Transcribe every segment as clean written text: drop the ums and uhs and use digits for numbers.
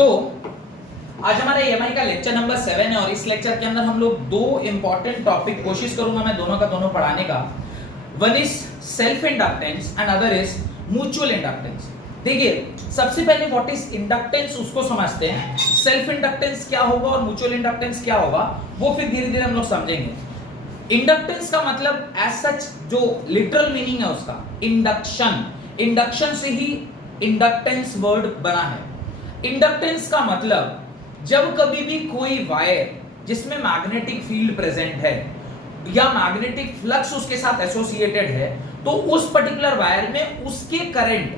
तो आज हमारा EMI का लेक्चर नंबर 7 है और इस लेक्चर के अंदर हम लोग दो इंपॉर्टेंट टॉपिक कोशिश करूंगा मैं दोनों का दोनों पढ़ाने का। One is self inductance and other is mutual inductance. देखिए सबसे पहले व्हाट इज इंडक्टेंस उसको समझते हैं, सेल्फ इंडक्टेंस क्या होगा और म्यूचुअल इंडक्टेंस क्या होगा वो फिर धीरे धीरे हम लोग समझेंगे। इंडक्टेंस का मतलब एज सच जो लिटरल मीनिंग है उसका इंडक्शन, इंडक्शन से ही इंडक्टेंस वर्ड बना है। इंडक्टेंस का मतलब जब कभी भी कोई वायर जिसमें मैग्नेटिक फील्ड प्रेजेंट है या मैग्नेटिक फ्लक्स उसके साथ एसोसिएटेड है तो उस पर्टिकुलर वायर में उसके करंट,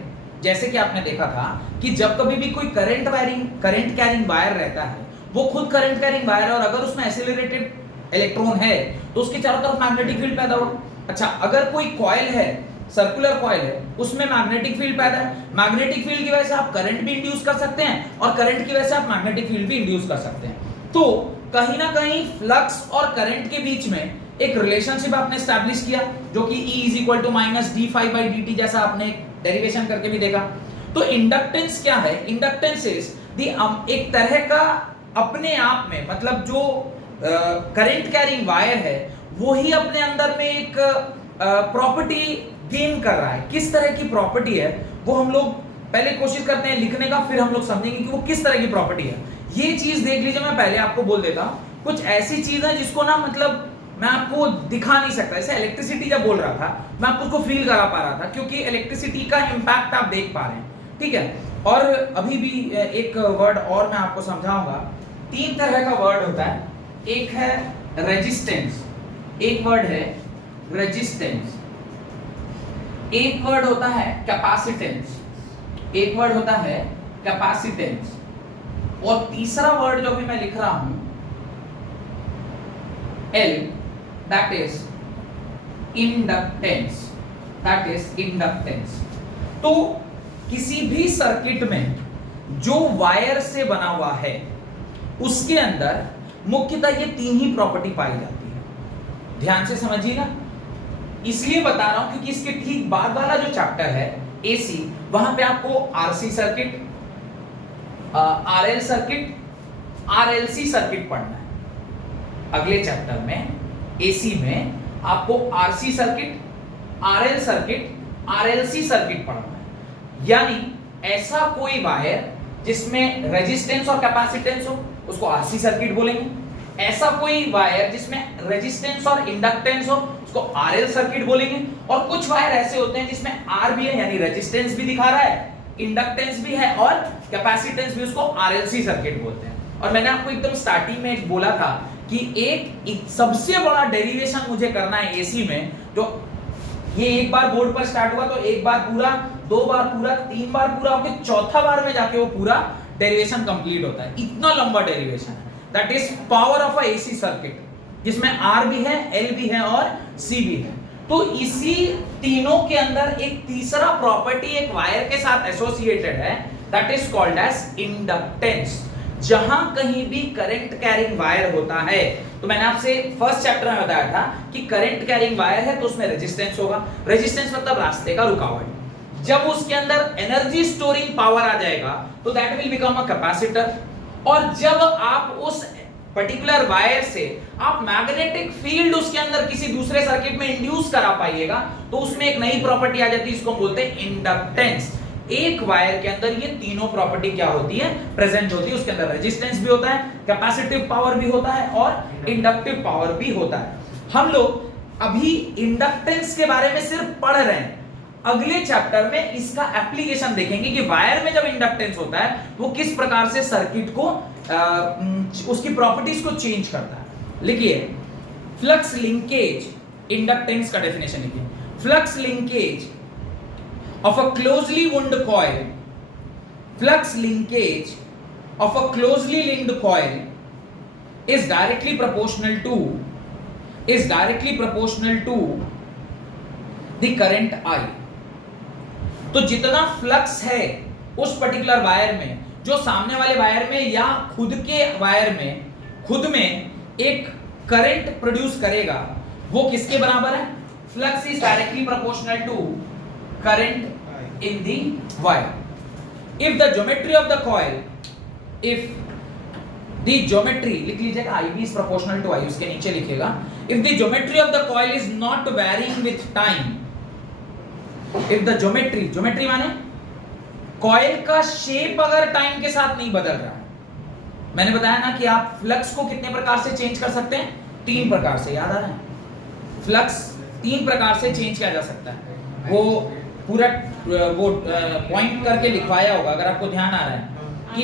जैसे कि आपने देखा था कि जब कभी भी कोई करंट कैरिंग वायर रहता है वो खुद करंट कैरिंग वायर है और अगर उसमें एक्सेलरेटेड इलेक्ट्रॉन है तो उसके चारों तरफ मैग्नेटिक फील्ड पैदा होगा। अच्छा, अगर कोई कॉइल है, सर्कुलर कॉइल है, उसमें मैग्नेटिक फील्ड पैदा है, मैग्नेटिक फील्ड की वजह से आप करंट भी इंड्यूस कर सकते हैं और करंट की वजह से आप मैग्नेटिक फील्ड भी इंड्यूस कर सकते हैं। तो कहीं ना कहीं फ्लक्स और करंट के बीच में एक रिलेशनशिप आपने एस्टैब्लिश किया जो कि E = -d∅dt जैसा आपने डेरिवेशन करके भी देखा। तो इंडक्टेंस क्या है? इंडक्टेंस इज एक तरह का अपने आप में, मतलब जो करंट कैरिंग वायर है वो ही अपने अंदर में एक प्रॉपर्टी गेन कर रहा है। किस तरह की प्रॉपर्टी है वो हम लोग पहले कोशिश करते हैं लिखने का, फिर हम लोग समझेंगे कि वो किस तरह की प्रॉपर्टी है। ये चीज देख लीजिए, मैं पहले आपको बोल देता हूं कुछ ऐसी चीज है जिसको ना मतलब मैं आपको दिखा नहीं सकता। जैसे इलेक्ट्रिसिटी जब बोल रहा था मैं आपको उसको फील करा पा रहा था क्योंकि इलेक्ट्रिसिटी का इंपैक्ट आप देख पा रहे हैं, ठीक है। और अभी भी एक वर्ड और मैं आपको समझाऊंगा। तीन तरह का वर्ड होता है, एक है रेजिस्टेंस, एक वर्ड है रेजिस्टेंस, एक वर्ड होता है कैपेसिटेंस, एक वर्ड होता है कैपेसिटेंस और तीसरा वर्ड जो भी मैं लिख रहा हूं L, that is inductance, that is inductance. तो किसी भी सर्किट में जो वायर से बना हुआ है उसके अंदर मुख्यतः ये तीन ही प्रॉपर्टी पाई जाती है। ध्यान से समझिएगा, इसलिए बता रहा हूं क्योंकि इसके ठीक बाद वाला जो चैप्टर है AC, वहां पे आपको RC circuit, RL circuit, RLC circuit पढ़ना है। अगले चैप्टर में AC में आपको RC circuit, RL circuit, RLC circuit पढ़ना है। यानी ऐसा कोई वायर जिसमें रेजिस्टेंस और कैपेसिटेंस हो उसको RC सर्किट बोलेंगे, ऐसा कोई वायर जिसमें रेजिस्टेंस और इंडक्टेंस हो उसको RL सर्किट बोलेंगे, और कुछ वायर ऐसे होते हैं जिसमें R भी है यानी रेजिस्टेंस भी दिखा रहा है, इंडक्टेंस भी है और कैपेसिटेंस भी, उसको RLC सर्किट बोलते हैं। और मैंने आपको एकदम स्टार्टिंग में एक बोला था कि एक सबसे बड़ा डेरिवेशन मुझे करना है AC में, जो ये एक बार बोर्ड पर स्टार्ट हुआ तो एक बार पूरा, दो बार पूरा, तीन बार पूरा होकर चौथा बार में जाके वो पूरा डेरिवेशन कंप्लीट होता है। इतना लंबा डेरिवेशन है, that is power of a AC circuit जिसमें R भी है, L भी है और C भी है। तो इसी तीनों के अंदर एक तीसरा प्रॉपर्टी एक वायर के साथ एसोसिएटेड है, that is called as inductance. जहां कहीं भी करंट कैरिंग वायर होता है, तो मैंने आपसे फर्स्ट चैप्टर में बताया था कि करंट कैरिंग वायर है तो उसमें रेजिस्टेंस होगा। रेजिस्टेंस मतलब रास्ते का रुकावट। जब उसके अंदर एनर्जी स्टोरिंग पावर आ जाएगा तो that will become a capacitor. और जब आप उस पर्टिकुलर वायर से आप मैग्नेटिक फील्ड उसके अंदर किसी दूसरे सर्किट में इंड्यूस करा पाइएगा तो उसमें एक नई प्रॉपर्टी आ जाती है, इसको हम बोलते हैं इंडक्टेंस। एक वायर के अंदर ये तीनों प्रॉपर्टी क्या होती है? प्रेजेंट होती है। उसके अंदर रेजिस्टेंस भी होता है, कैपेसिटिव पावर भी होता है और इंडक्टिव पावर भी होता है। हम लोग अभी इंडक्टेंस के बारे में सिर्फ पढ़ रहे हैं, अगले चैप्टर में इसका एप्लीकेशन देखेंगे कि वायर में जब इंडक्टेंस होता है वो किस प्रकार से सर्किट को उसकी प्रॉपर्टीज को चेंज करता है। लिखिए फ्लक्स लिंकेज, इंडक्टेंस का डेफिनेशन लिखिए। Flux linkage of a closely wound coil, flux linkage of a closely linked coil is directly proportional to the current I। तो जितना फ्लक्स है उस पर्टिकुलर वायर में, जो सामने वाले वायर में या खुद के वायर में खुद में एक करंट प्रोड्यूस करेगा, वो किसके बराबर है? Flux is directly proportional to current in the wire. If the geometry of the coil if the geometry, लिख लीजिएगा IB is proportional to I, उसके नीचे लिखिएगा if the geometry of the coil is not varying with time, if the geometry माने coil का shape अगर time के साथ नहीं बदल रहा है। मैंने बताया ना कि आप फ्लक्स को कितने प्रकार से चेंज कर सकते हैं, 3 प्रकार से, याद आ रहा है? फ्लक्स 3 प्रकार से चेंज किया जा सकता है। वो पूरा वो पॉइंट करके लिखवाया होगा अगर आपको ध्यान आ रहा है कि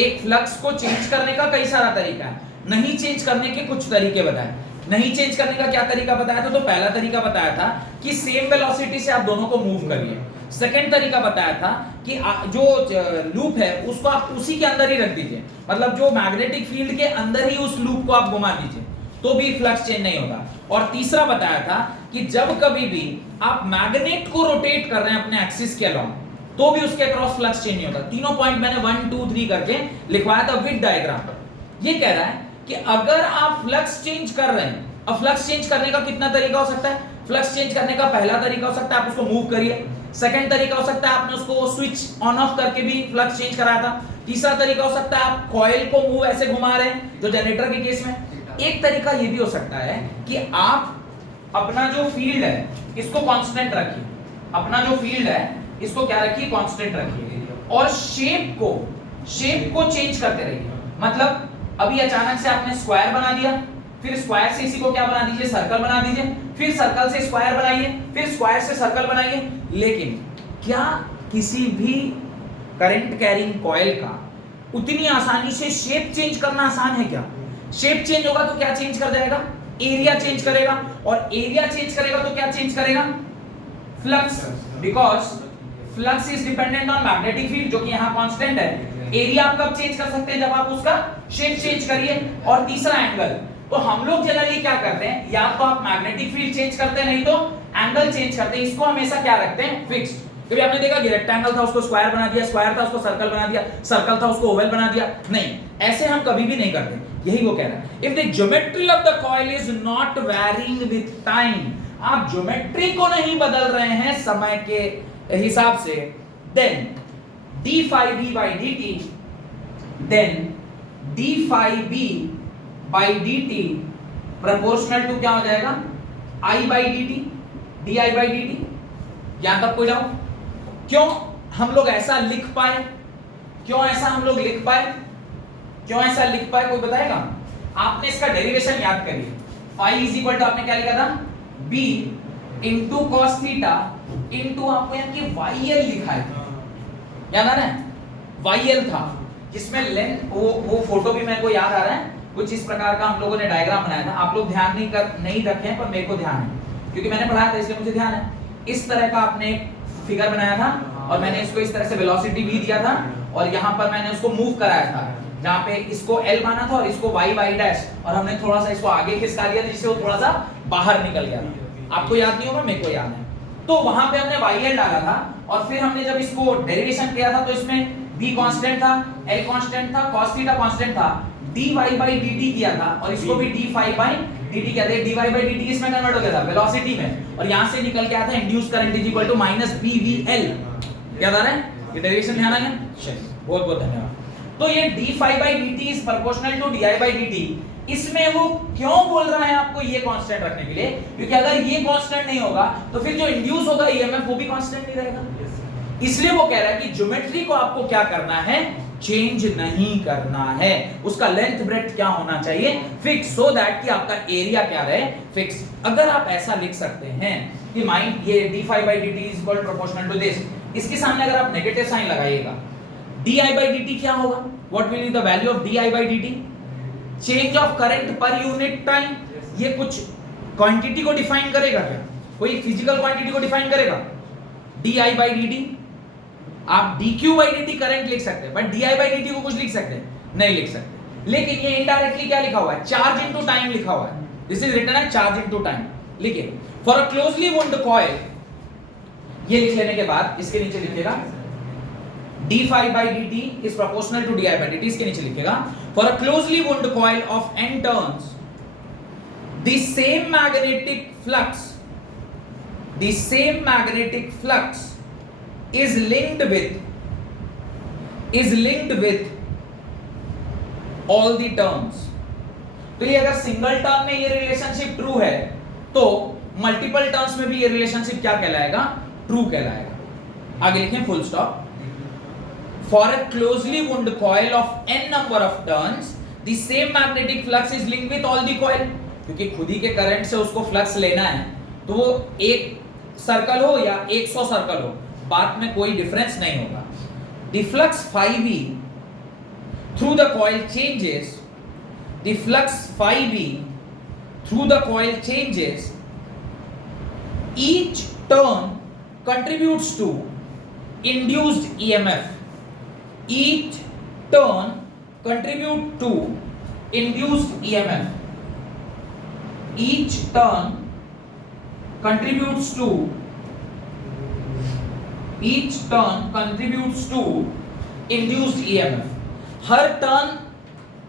एक फ्लक्स को चेंज करने का कई सारा तरीका है, नहीं चेंज करने के कुछ तरीके बताए। नहीं चेंज करने का क्या तरीका बताया था? तो पहला तरीका बताया था कि सेम वेलोसिटी से आप दोनों को मूव करिए। सेकंड तरीका बताया था कि जो लूप है उसको आप उसी के अंदर ही रख दीजिए, मतलब जो मैग्नेटिक फील्ड के अंदर ही उस लूप को आप घुमा दीजिए तो भी फ्लक्स चेंज नहीं होगा। और तीसरा बताया था कि जब कभी भी आप मैग्नेट को रोटेट कर रहे हैं अपने एक्सिस के अलॉन्ग तो भी उसके अक्रॉस फ्लक्स चेंज नहीं होता। तीनों पॉइंट मैंने 1 2 3 करके लिखवाया था विद डायग्राम। ये कह रहा है कि अगर आप फ्लक्स चेंज कर रहे हैं, अब फ्लक्स चेंज करने का कितना तरीका हो सकता है? फ्लक्स चेंज करने का पहला तरीका हो सकता है आप उसको मूव करिए। सेकंड तरीका हो सकता है आपने उसको स्विच ऑन ऑफ करके भी फ्लक्स चेंज कराया था। तीसरा तरीका हो सकता है आप कॉइल को मूव ऐसे घुमा रहे हैं जो जनरेटर के केस में। एक तरीका ये भी हो सकता है कि आप अपना जो फील्ड है इसको कांस्टेंट रखिए, अपना जो फील्ड है इसको क्या रखिए? कांस्टेंट रखिए और शेप को चेंज करते रहिए। मतलब अभी अचानक से आपने स्क्वायर बना दिया, फिर स्क्वायर से इसी को क्या बना दीजिए? सर्कल बना दीजिए, फिर सर्कल से स्क्वायर बनाइए, फिर स्क्वायर से सर्कल बनाइए। लेकिन क्या किसी भी करंट कैरिंग कॉइल का उतनी आसानी से शेप चेंज करना आसान है क्या? शेप चेंज होगा तो क्या चेंज कर जाएगा? एरिया चेंज करेगा, और एरिया चेंज करेगा तो क्या चेंज करेगा? Flux, because flux is dependent on magnetic field जो कि यहां कांस्टेंट है। एरिया आप कब चेंज कर सकते हैं? जब आप उसका शेप चेंज करिए। और तीसरा एंगल, तो हम लोग जनरली क्या करते हैं, या तो आप मैग्नेटिक फील्ड चेंज करते हैं नहीं तो एंगल चेंज करते हैं। इसको हमेशा क्या रखते हैं? फिक्स्ड। कभी आपने देखा कि रेक्टेंगल था उसको स्क्वायर बना दिया, स्क्वायर था उसको सर्कल बना दिया, सर्कल था उसको ओवल बना दिया, नहीं, ऐसे हम कभी भी नहीं करते। यही वो कह रहा है, if the geometry of the coil is not varying with time, आप ज्योमेट्री को नहीं बदल रहे हैं समय के हिसाब से, then d phi b by dt, then d phi b by dt proportional to क्या हो जाएगा? I by dt, di by dt। यहां तक कोई डाउट? क्यों हम लोग ऐसा लिख पाए? क्यों ऐसा हम लोग लिख पाए? क्यों ऐसा लिख पाए? कोई बताएगा? आपने इसका डेरिवेशन याद करिए। phi इज इक्वल टू आपने क्या लिखा था? b into cos theta into आपको यहाँ की YL लिखा है, याद आ रहा है? YL था जिसमें लेंथ, वो फोटो भी मेरे को याद आ रहा है, कुछ इस प्रकार का हम लोगों ने डायग्राम बनाया था। आप लोग ध्यान नहीं रखे पर मेरे को ध्यान है क्योंकि मैंने पढ़ाया था इसलिए मुझे ध्यान है। इस तरह का आपने फिगर बनाया था और मैंने इसको इस तरह से वेलोसिटी भी दिया था और यहाँ पर मैंने उसको मूव कराया था, जहाँ पे इसको L माना था और इसको y डैश, और हमने थोड़ा सा इसको आगे खिसका लिया था जिससे वो थोड़ा सा बाहर निकल गया था। आपको याद नहीं होगा, मेरे को याद है। तो वहां पे हमने YL डाला था और फिर हमने जब इसको डेरिवेशन किया था तो इसमें b कांस्टेंट था, L कांस्टेंट था, cos थीटा कांस्टेंट था, dy by dt किया था और इसको भी d phi by dt कहते हैं। dy by dt किसमें कन्वर्ट हो गया था? वेलोसिटी में, और यहां से निकल के आया था induced current is equal to -bvl। याद आ रहा है? ये डेरिवेशन ध्यान आ गया? चलिए, बहुत बहुत धन्यवाद। तो ये d phi by dt is proportional to di by dt। इसमें वो क्यों बोल रहा है आपको ये कांस्टेंट रखने के लिए? क्योंकि अगर ये कांस्टेंट नहीं होगा तो फिर जो इंड्यूस होगा ईएमएफ वो भी कांस्टेंट नहीं रहेगा। इसलिए वो कह रहा है कि ज्योमेट्री को आपको क्या करना है? चेंज नहीं करना है। उसका लेंथ ब्रेड्थ क्या होना चाहिए? फिक्स, सो दैट कि आपका एरिया क्या रहे? फिक्स। अगर आप ऐसा लिख सकते हैं कि माइंड ये d phi by dt is equal proportional to this, इसके सामने अगर आप नेगेटिव साइन लगाइएगा, di by dt क्या होगा? What will be the value of di by dt? Change of current per unit time. ये कुछ क्वांटिटी को डिफाइन करेगा क्या? कोई फिजिकल क्वांटिटी को डिफाइन करेगा? di by dt, आप dq by dt करंट लिख सकते हैं, बट di by dt को कुछ लिख सकते हैं? नहीं लिख सकते। लेकिन ये इनडायरेक्टली क्या लिखा हुआ है? चार्ज इनटू टाइम लिखा हुआ है। This is written as charge into time. लिखिए, for a closely wound coil, ये लिख लेने के बाद इसके नीचे लिखिएगा d phi by dt is proportional to di by dt। इसके नीचे लिखिएगा, for a closely wound coil of n turns, the same magnetic flux is linked with all the turns. तो ये अगर सिंगल टर्न में ये रिलेशनशिप ट्रू है तो मल्टीपल टर्न्स में भी ये रिलेशनशिप क्या कहलाएगा? ट्रू कहलाएगा। आगे लिखें full stop. For a closely wound coil of n number of turns the same magnetic flux is linked with all the coil. क्योंकि खुद ही के करंट से उसको फ्लक्स लेना है तो वो एक सर्कल हो या 100 सर्कल हो, बात में कोई डिफरेंस नहीं होगा। The flux phi b through the coil changes, the flux phi b through the coil changes, each turn contributes to induced EMF. Each turn contribute to induced EMF. Each turn contributes to induced EMF. Her turn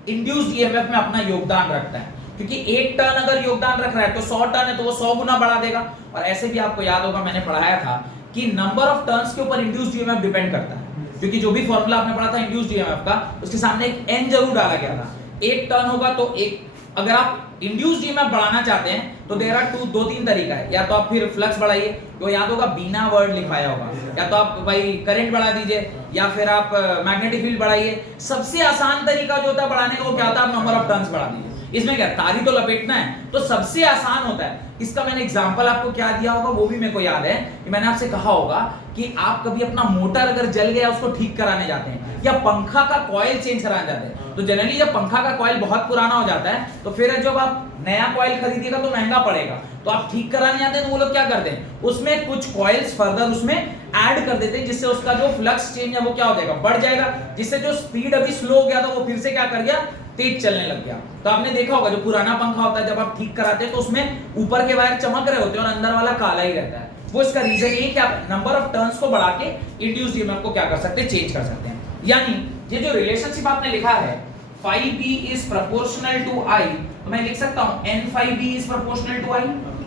induced EMF में अपना योगदान रखता है, क्योंकि एक turn अगर योगदान रख रहा है तो 100 टर्न है तो वो 100 गुना बढ़ा देगा। और ऐसे भी आपको याद होगा, मैंने पढ़ाया था कि नंबर ऑफ टर्न्स के ऊपर इंड्यूस्ड ईएमएफ डिपेंड करता है, क्योंकि जो भी फॉर्मूला आपने पढ़ा था इंड्यूस्ड ईएमएफ का, उसके सामने एक n जरूर डाला गया था। एक टर्न होगा तो एक, अगर आप इंड्यूस्ड ईएमएफ बढ़ाना चाहते हैं तो देयर आर दो तीन तरीका है। या तो आप फिर फ्लक्स बढ़ाइए, तो याद होगा बिना वर्ड लिखाया होगा, या तो आप भाई करंट बढ़ा दीजिए, या फिर आप मैग्नेटिक फील्ड बढ़ाइए। सबसे आसान तरीका जो होता है बढ़ाने का वो क्या होता है? आप नंबर ऑफ टर्न्स बढ़ा दीजिए। इसमें क्या, तारी तो लपेटना है, तो सबसे आसान होता है। इसका मैंने एग्जांपल आपको क्या दिया होगा वो भी मेरे को याद है कि मैंने आपसे कहा होगा कि आप कभी अपना मोटर अगर जल गया उसको ठीक कराने जाते हैं, या पंखा का कॉइल चेंज कराने जाते हैं, तो जनरली जब पंखा का कॉइल बहुत पुराना हो जाता है तो फिर जब आप नया कॉइल खरीदिएगा तो महंगा पड़ेगा, तो आप ठीक कराने जाते हैं तो वो लोग क्या करते हैं, उसमें कुछ कॉइल्स फर्दर उसमें ऐड कर देते हैं, जिससे उसका जो फ्लक्स चेंज है वो क्या हो जाएगा, बढ़ जाएगा, जिससे जो स्पीड अभी स्लो हो गया था वो फिर से क्या कर गया, तेज चलने लग गया। तो आपने देखा होगा जो पुराना पंखा होता है जब आप ठीक कराते हैं तो उसमें ऊपर के वायर चमक रहे होते हैं और अंदर वाला काला ही रहता है। वो इसका रीजन ये कि आप नंबर ऑफ टर्न्स को बढ़ा के इंड्यूस्ड ईएमएफ को क्या कर सकते हैं, चेंज कर सकते हैं। यानी ये जो रिलेशनशिप आपने लिखा है phi b is proportional to I, तो मैं लिख सकता हूं n phi b is proportional to I,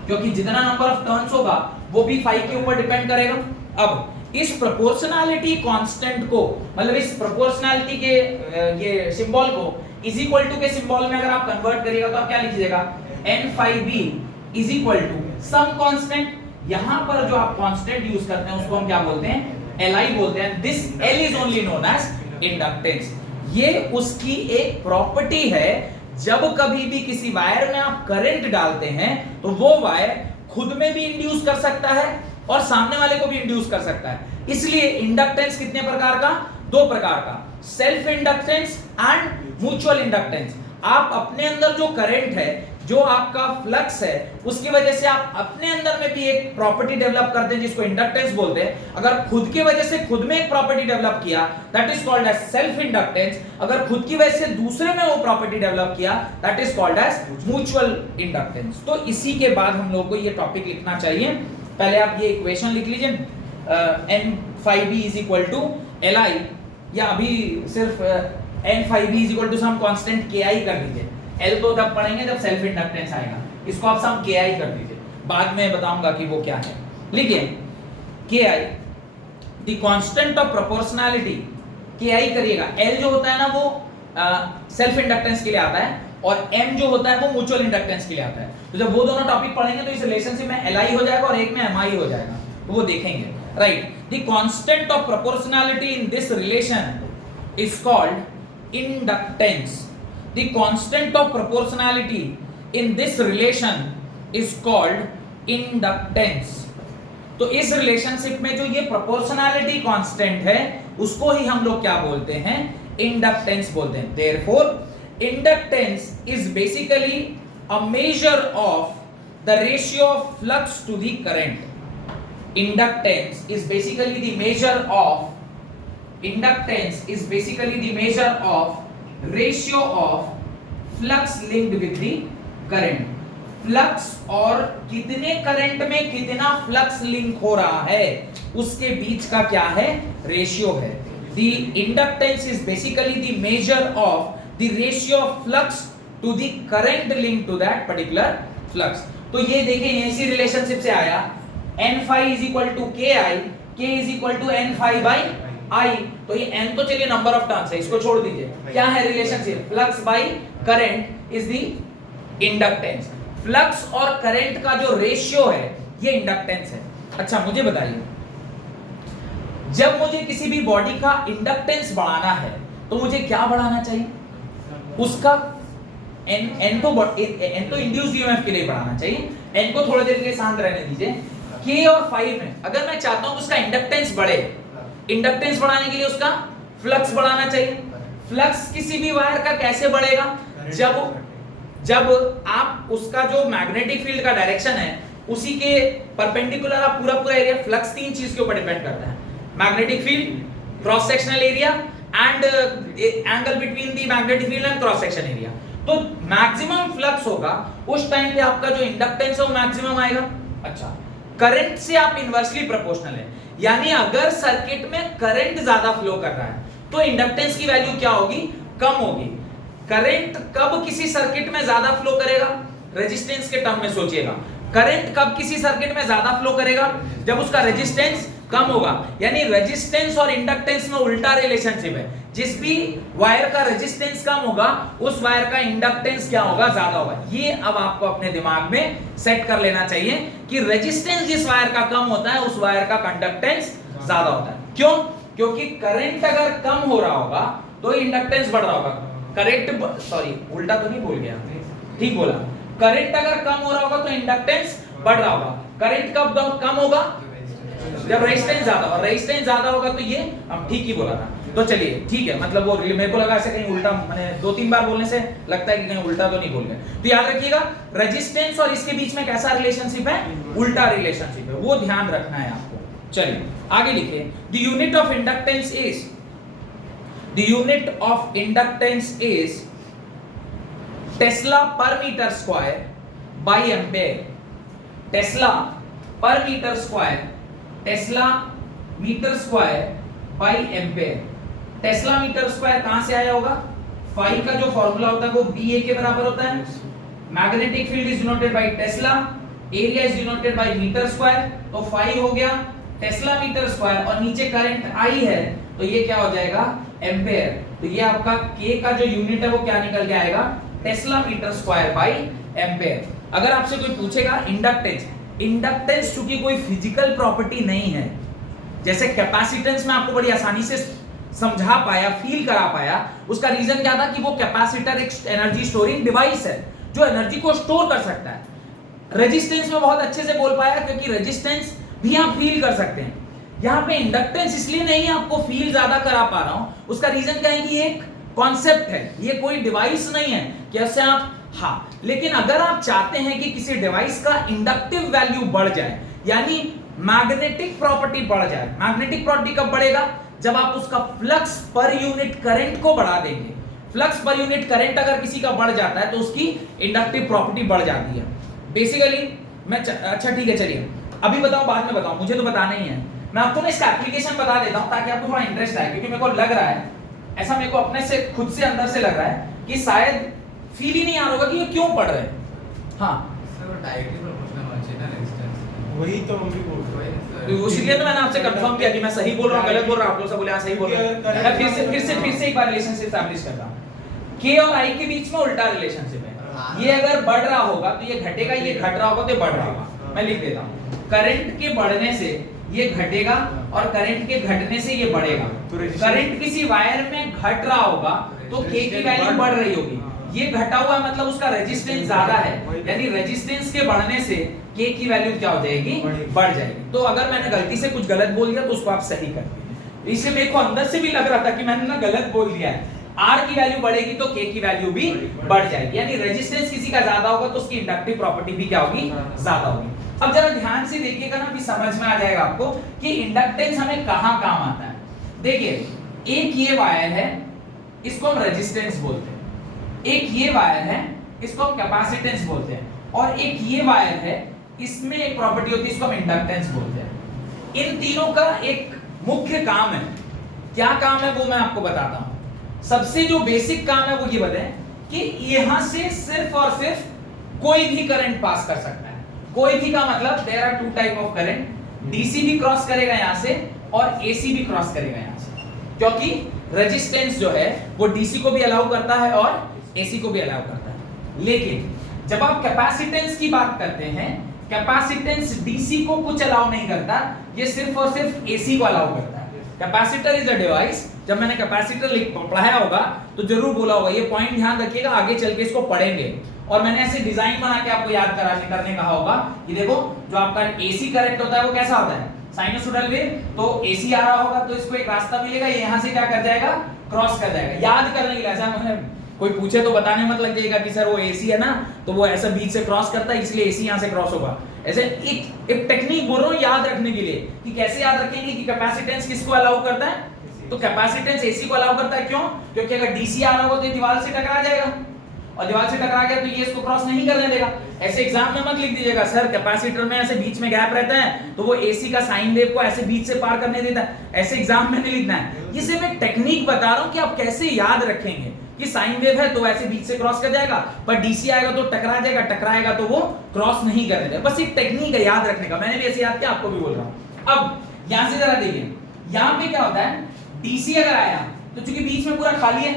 क्योंकि जितना नंबर ऑफ टर्न्स होगा वो भी phi के ऊपर डिपेंड करेगा। अब इस प्रोपोर्शनैलिटी कांस्टेंट को, मतलब इस प्रोपोर्शनैलिटी के ये सिंबल को इज इक्वल टू के सिंबल में अगर आप कन्वर्ट करिएगा तो आप क्या लिखिएगा, n phi b is equal to some constant. यहां पर जो आप कांस्टेंट यूज करते हैं उसको हम क्या बोलते हैं, Li बोलते हैं। This L is only known as inductance. ये उसकी एक प्रॉपर्टी है, जब कभी भी किसी वायर में आप करंट डालते हैं तो वो वायर खुद में भी इंड्यूस कर सकता है और सामने वाले को भी इंड्यूस कर सकता है। इसलिए इंडक्टेंस कितने प्रकार का, दो प्रकार का, self inductance and mutual inductance. आप अपने अंदर जो करंट है, जो आपका फ्लक्स है, उसकी वजह से आप अपने अंदर में भी एक प्रॉपर्टी डेवलप करते हैं जिसको इंडक्टेंस बोलते हैं। अगर खुद की वजह से खुद में एक प्रॉपर्टी डेवलप किया that is called as self inductance. अगर खुद की वजह से दूसरे में वो प्रॉपर्टी डेवलप किया that is called as mutual inductance. तो इसी के बाद हम लोगों को ये टॉपिक लिखना चाहिए। पहले आप ये इक्वेशन लिख लीजिए, n phi b is equal to Li, या अभी सिर्फ n phi b is equal to some constant ki कर दीजिए। L तो तब पढ़ेंगे जब सेल्फ इंडक्टेंस आएगा, इसको आप सम ki कर दीजिए, बाद में बताऊंगा कि वो क्या है। लिखिए ki the constant of proportionality, ki करिएगा। L जो होता है ना वो सेल्फ इंडक्टेंस के लिए आता है और m जो होता है वो म्यूचुअल इंडक्टेंस के लिए आता है। तो जब वो दोनों टॉपिक पढ़ेंगे तो इस रिलेशनशिप में Li हो जाएगा और एक में Mi हो जाएगा, तो वो देखेंगे। Right, the constant of proportionality in this relation is called inductance. The constant of proportionality in this relation is called inductance। तो इस रिलेशनशिप में जो ये प्रोपोर्शनैलिटी कांस्टेंट है उसको ही हम लोग क्या बोलते हैं, इंडक्टेंस बोलते हैं। Therefore, inductance is basically a measure of the ratio of flux to the current. Inductance is basically the measure of ratio of flux linked with the current. Flux और कितने करंट में कितना फ्लक्स लिंक हो रहा है उसके बीच का क्या है, रेशियो है। The inductance is basically the measure of the ratio of flux to the current link to that particular flux. तो ये देखिए इसी रिलेशनशिप से आया, n phi is equal to ki, k is equal to n phi by आई, तो ये n तो चलिए नंबर ऑफ टर्न्स है, इसको छोड़ दीजिए। क्या है relationship? Flux by current is the inductance. Flux और करंट का जो रेशियो है ये इंडक्टेंस है। अच्छा मुझे बताइए, जब मुझे किसी भी बॉडी का इंडक्टेंस बढ़ाना है तो मुझे क्या बढ़ाना चाहिए? उसका n तो इंड्यूस्ड ईएमएफ के लिए बढ़ाना चाहिए। n को थोड़ी देर के लिए शांत रहने दीजिए। k और phi में अगर मैं चाहता हूं उसका इंडक्टेंस बढ़े, इंडक्टेंस बढ़ाने के लिए उसका फ्लक्स बढ़ाना चाहिए। फ्लक्स किसी भी वायर का कैसे बढ़ेगा? जब आप उसका जो मैग्नेटिक फील्ड का डायरेक्शन है उसी के परपेंडिकुलर आप पूरा एरिया, फ्लक्स तीन चीज के ऊपर डिपेंड करता है, magnetic field, cross sectional area and angle between the magnetic field and cross section area. तो मैक्सिमम फ्लक्स होगा उस टाइम पे आपका जो इंडक्टेंस है वो मैक्सिमम आएगा। अच्छा, करंट से आप इनवर्सली प्रोपोर्शनल है, यानी अगर सर्किट में करंट ज्यादा फ्लो कर रहा है तो इंडक्टेंस की वैल्यू क्या होगी? कम होगी। करंट कब किसी सर्किट में ज्यादा फ्लो करेगा? रेजिस्टेंस के टर्म में सोचिएगा। करंट कब किसी सर्किट में ज्यादा फ्लो करेगा? जब उसका रेजिस्टेंस कम होगा। यानी रेजिस्टेंस और इंडक्टेंस में उल्टा रिलेशनशिप है। जिस भी वायर का रेजिस्टेंस कम होगा उस वायर का इंडक्टेंस क्या होगा? ज्यादा होगा। ये अब आपको अपने दिमाग में सेट कर लेना चाहिए कि रेजिस्टेंस जिस वायर का कम होता है उस वायर का कंडक्टेंस ज्यादा होता है। क्यों? क्योंकि करंट अगर कम हो रहा होगा तो इंडक्टेंस बढ़ रहा होगा। उल्टा तो नहीं बोल गया, ठीक बोला। करंट अगर कम हो रहा होगा तो इंडक्टेंस बढ़ रहा होगा। करंट कब कम होगा? जब रेजिस्टेंस ज्यादा, और रेजिस्टेंस ज्यादा होगा तो ये हम ठीक ही बोला था। तो चलिए ठीक है, मतलब वो मेरे को लगा ऐसे कहीं उल्टा, मैंने 2-3 बार बोलने से लगता है कि कहीं उल्टा तो नहीं बोल गए। तो याद रखिएगा रेजिस्टेंस और इसके बीच में कैसा रिलेशनशिप है? उल्टा रिलेशनशिप है, वो ध्यान रखना है आपको। चलिए आगे लिखिए, the unit of inductance is tesla per metre square by ampere. Tesla per metre square, tesla metre square by ampere. Tesla metre square कहां से आया होगा? फाई का जो फॉर्मूला होता है वो BA के बराबर होता है। Magnetic field is denoted by tesla, area is denoted by meter square, तो फाई हो गया टेस्ला मीटर स्क्वायर, और नीचे करंट I है तो ये क्या हो जाएगा? एम्पेयर। तो ये आपका K का जो यूनिट है वो क्या निकल के आएगा? Tesla metre square by ampere. अगर आपसे कोई पूछेगा इंडक्टेंस चूंकि कोई फिजिकल प्रॉपर्टी नहीं है, जैसे कैपेसिटेंस में आपको बड़ी आसानी से समझा पाया, फील करा पाया, उसका रीजन क्या था कि वो कैपेसिटर एक एनर्जी स्टोरिंग डिवाइस है जो एनर्जी को स्टोर कर सकता है। रेजिस्टेंस में बहुत अच्छे से बोल पाया क्योंकि रेजिस्टेंस भी आप फील कर सकते हैं। यहाँ पे इंडक्टेंस इसलिए नहीं आपको फील ज्यादा करा पा रहा हूं, उसका रीजन क्या है कि एक कॉन्सेप्ट है, ये कोई डिवाइस नहीं है कैसे आप, हाँ, लेकिन अगर आप चाहते हैं कि किसी डिवाइस का इंडक्टिव वैल्यू बढ़ जाए, यानी मैग्नेटिक प्रॉपर्टी बढ़ जाए। मैग्नेटिक प्रॉपर्टी कब बढ़ेगा? जब आप उसका फ्लक्स पर यूनिट करंट को बढ़ा देंगे। फ्लक्स पर यूनिट करंट अगर किसी का बढ़ जाता है तो उसकी इंडक्टिव प्रॉपर्टी बढ़ जाती है। बेसिकली अच्छा ठीक है, चलिए अभी बताओ, बाद में बताओ, मुझे तो बताना ही है। मैं आपको ना इसका एप्लीकेशन बता देता हूं ताकि आपको थोड़ा इंटरेस्ट आए, क्योंकि मेरे को लग रहा है, ऐसा मेरे को अपने से खुद से अंदर से लग रहा है कि शायद फील ही नहीं आ रहा होगा कि ये क्यों पढ़ रहे हैं। हाँ सर, डायरेक्टली प्रोपोर्शनल होना चाहिए ना रेजिस्टेंस, वही तो हम भी बोल रहे हैं। इसलिए तो मैंने आपसे कंफर्म किया कि मैं सही बोल रहा हूं गलत बोल रहा हूं। आप लोग सब बोले हां सही बोल रहे हैं। मैं फिर से एक बार रिलेशनशिप एस्टैब्लिश करता हूं। K और I के बीच में उल्टा रिलेशनशिप है। ये अगर बढ़ रहा होगा तो ये घटेगा, ये घट रहा होगा तो ये बढ़ रहा होगा। मैं लिख देता हूं, करंट के बढ़ने से ये घटेगा और करंट के घटने से ये बढ़ेगा। करंट किसी वायर में घट रहा होगा तो K की वैल्यू बढ़ रही होगी। ये घटा हुआ मतलब उसका रेजिस्टेंस ज्यादा है, यानी रेजिस्टेंस के बढ़ने से K की वैल्यू क्या हो जाएगी? बढ़ जाएगी। तो अगर मैंने गलती से कुछ गलत बोल दिया तो उसको आप सही कर दीजिए। इससे मेरे को अंदर से भी लग रहा था कि मैंने ना गलत बोल दिया है। R की वैल्यू बढ़ेगी तो K की वैल्यू भी बढ़ जाएगी, यानी रेजिस्टेंस किसी का ज्यादा होगा तो उसकी इंडक्टिव प्रॉपर्टी भी क्या होगी? ज्यादा होगी। अब जरा ध्यान से देखिएगा ना, भी समझ में आ जाएगा आपको कि इंडक्टेंस हमें कहां काम आता है। देखिए, एक ये वायर है, इसको हम रेजिस्टेंस बोलते हैं। एक ये वायर है, इसको हम कैपेसिटेंस बोलते हैं, और एक ये वायर है, इसमें एक प्रॉपर्टी होती है, इसको हम इंडक्टेंस बोलते हैं। इन तीनों का एक मुख्य काम है। क्या काम है वो मैं आपको बताता हूं। सबसे जो बेसिक काम है वो ये बताएं कि यहां से सिर्फ और सिर्फ कोई भी करंट पास कर सकता है। कोई भी का मतलब there are two type of current, DC भी क्रॉस करेगा यहां से और एसी भी क्रॉस करेगा यहां से। क्योंकि रेजिस्टेंस जो है वो डीसी को भी अलाउ करता है और एसी को भी अलाउ करता है। लेकिन जब आप कैपेसिटेंस की बात करते हैं, कैपेसिटेंस डीसी को कुछ अलाउ नहीं करता, ये सिर्फ और सिर्फ एसी को अलाउ करता है। कैपेसिटर इज अ डिवाइस, जब मैंने कैपेसिटर पढ़ाया होगा तो जरूर बोला होगा, ये पॉइंट ध्यान रखिएगा, आगे चल के इसको पढ़ेंगे। और मैंने ऐसे डिजाइन बना के आपको याद करने कहा होगा कि देखो जो आपका एसी करंट होता है वो कैसा होता है, साइनसोइडल वेव। तो एसी आ रहा होगा तो इसको एक रास्ता मिलेगा, ये यहां से क्या कर जाएगा, क्रॉस कर जाएगा। याद करने के लिए ऐसा मतलब कोई पूछे तो बताने मत लग जाएगा कि सर वो एसी है ना, तो वो ऐसा बीच से क्रॉस करता है इसलिए एसी यहां से क्रॉस होगा। ऐसे एक टेक्निक बोल रहा हूं याद रखने के लिए कि कैसे याद रखेंगे कि कैपेसिटेंस किसको अलाउ करता है, तो कैपेसिटेंस एसी को अलाउ करता है। क्यों? क्योंकि अगर डीसी आ रहा होगा तो दीवार से टकरा जाएगा, और दीवार से टकरा गया तो ये इसको क्रॉस नहीं करने देगा। ऐसे एग्जाम में मत लिख दीजिएगा सर कैपेसिटर में ऐसे बीच में गैप रहता है तो वो एसी का साइन वेव को ऐसे बीच से पार करने देता है, ऐसे एग्जाम में नहीं लिखना है। ये सिर्फ एक टेक्निक बता रहा हूं कि आप कैसे याद रखेंगे कि साइन वेव है तो ऐसे बीच से क्रॉस कर जाएगा, पर डीसी आएगा तो टकरा जाएगा, टकराएगा तो वो क्रॉस नहीं करने देगा। बस एक टेक्निक है याद रखने का, मैंने भी ऐसे याद किया, आपको भी बोल रहा हूं। अब यहां से जरा देखिए, यहां पे क्या होता है, डीसी अगर आया तो चूंकि बीच में पूरा खाली है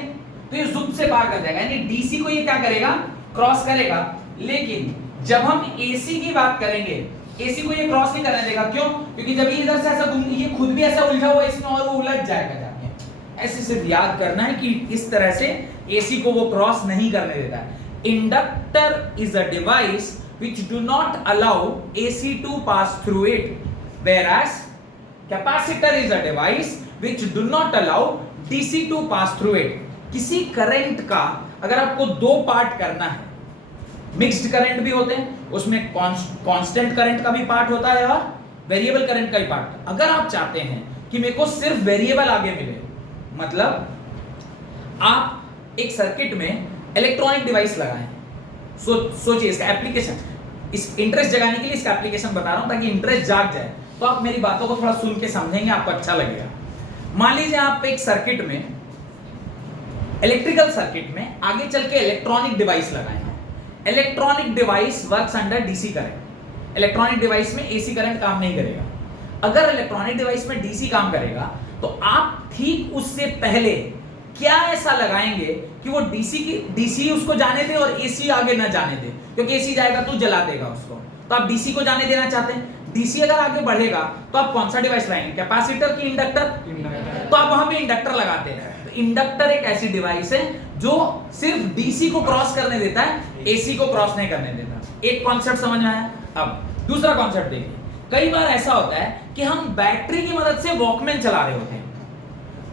तो ये जुप से पार कर जाएगा, यानी डीसी को ये क्या करेगा, क्रॉस करेगा। लेकिन जब हम एसी की बात करेंगे, एसी को ये क्रॉस नहीं करने देगा। क्यों? क्योंकि जब ये इधर से ऐसा ये खुद भी ऐसा उलझा हुआ है इसमें और वो उलझ जाएगा जाके। ऐसे सिर्फ याद करना है कि इस तरह से एसी को वो क्रॉस नहीं करने देता है। Inductor is a device which do not allow AC to pass through it, whereas capacitor is a device which do not allow DC to pass through it. किसी करंट का अगर आपको दो पार्ट करना है, मिक्स्ड करंट भी होते हैं, उसमें कांस्टेंट करंट का भी पार्ट होता है और वेरिएबल करंट का भी पार्ट। अगर आप चाहते हैं कि मेरे को सिर्फ वेरिएबल आगे मिले, मतलब आप एक सर्किट में इलेक्ट्रॉनिक डिवाइस लगाएं, सोचिए इसका एप्लीकेशन, इस इंटरेस्ट जगाने के लिए इसका एप्लीकेशन बता रहा हूं ताकि इंटरेस्ट जाग जाए, तो आप मेरी बातों को थोड़ा सुन के समझेंगे, आपको अच्छा लगेगा। मान लीजिए आप एक सर्किट में, इलेक्ट्रिकल सर्किट में आगे चल के इलेक्ट्रॉनिक डिवाइस लगाए हैं। Electronic device works under DC current. Electronic device में एसी करंट काम नहीं करेगा। अगर इलेक्ट्रॉनिक डिवाइस में डीसी काम करेगा तो आप ठीक उससे पहले क्या ऐसा लगाएंगे कि वो डीसी उसको जाने दे और एसी आगे ना जाने दे, क्योंकि एसी जाएगा तो जला देगा उसको। तो आप डीसी को जाने देना चाहते हैं, डीसी अगर आगे बढ़ेगा तो आप कौन सा डिवाइस लाएंगे, कैपेसिटर की इंडक्टर? तो आप वहां पे इंडक्टर लगाते हैं। तो इंडक्टर एक ऐसी डिवाइस है जो सिर्फ डीसी को क्रॉस करने देता है, एसी को क्रॉस नहीं करने देता। एक कॉन्सेप्ट समझ में आया। अब दूसरा कॉन्सेप्ट देखिए, कई बार ऐसा होता है कि हम बैटरी की मदद से वॉकमैन चला रहे होते हैं,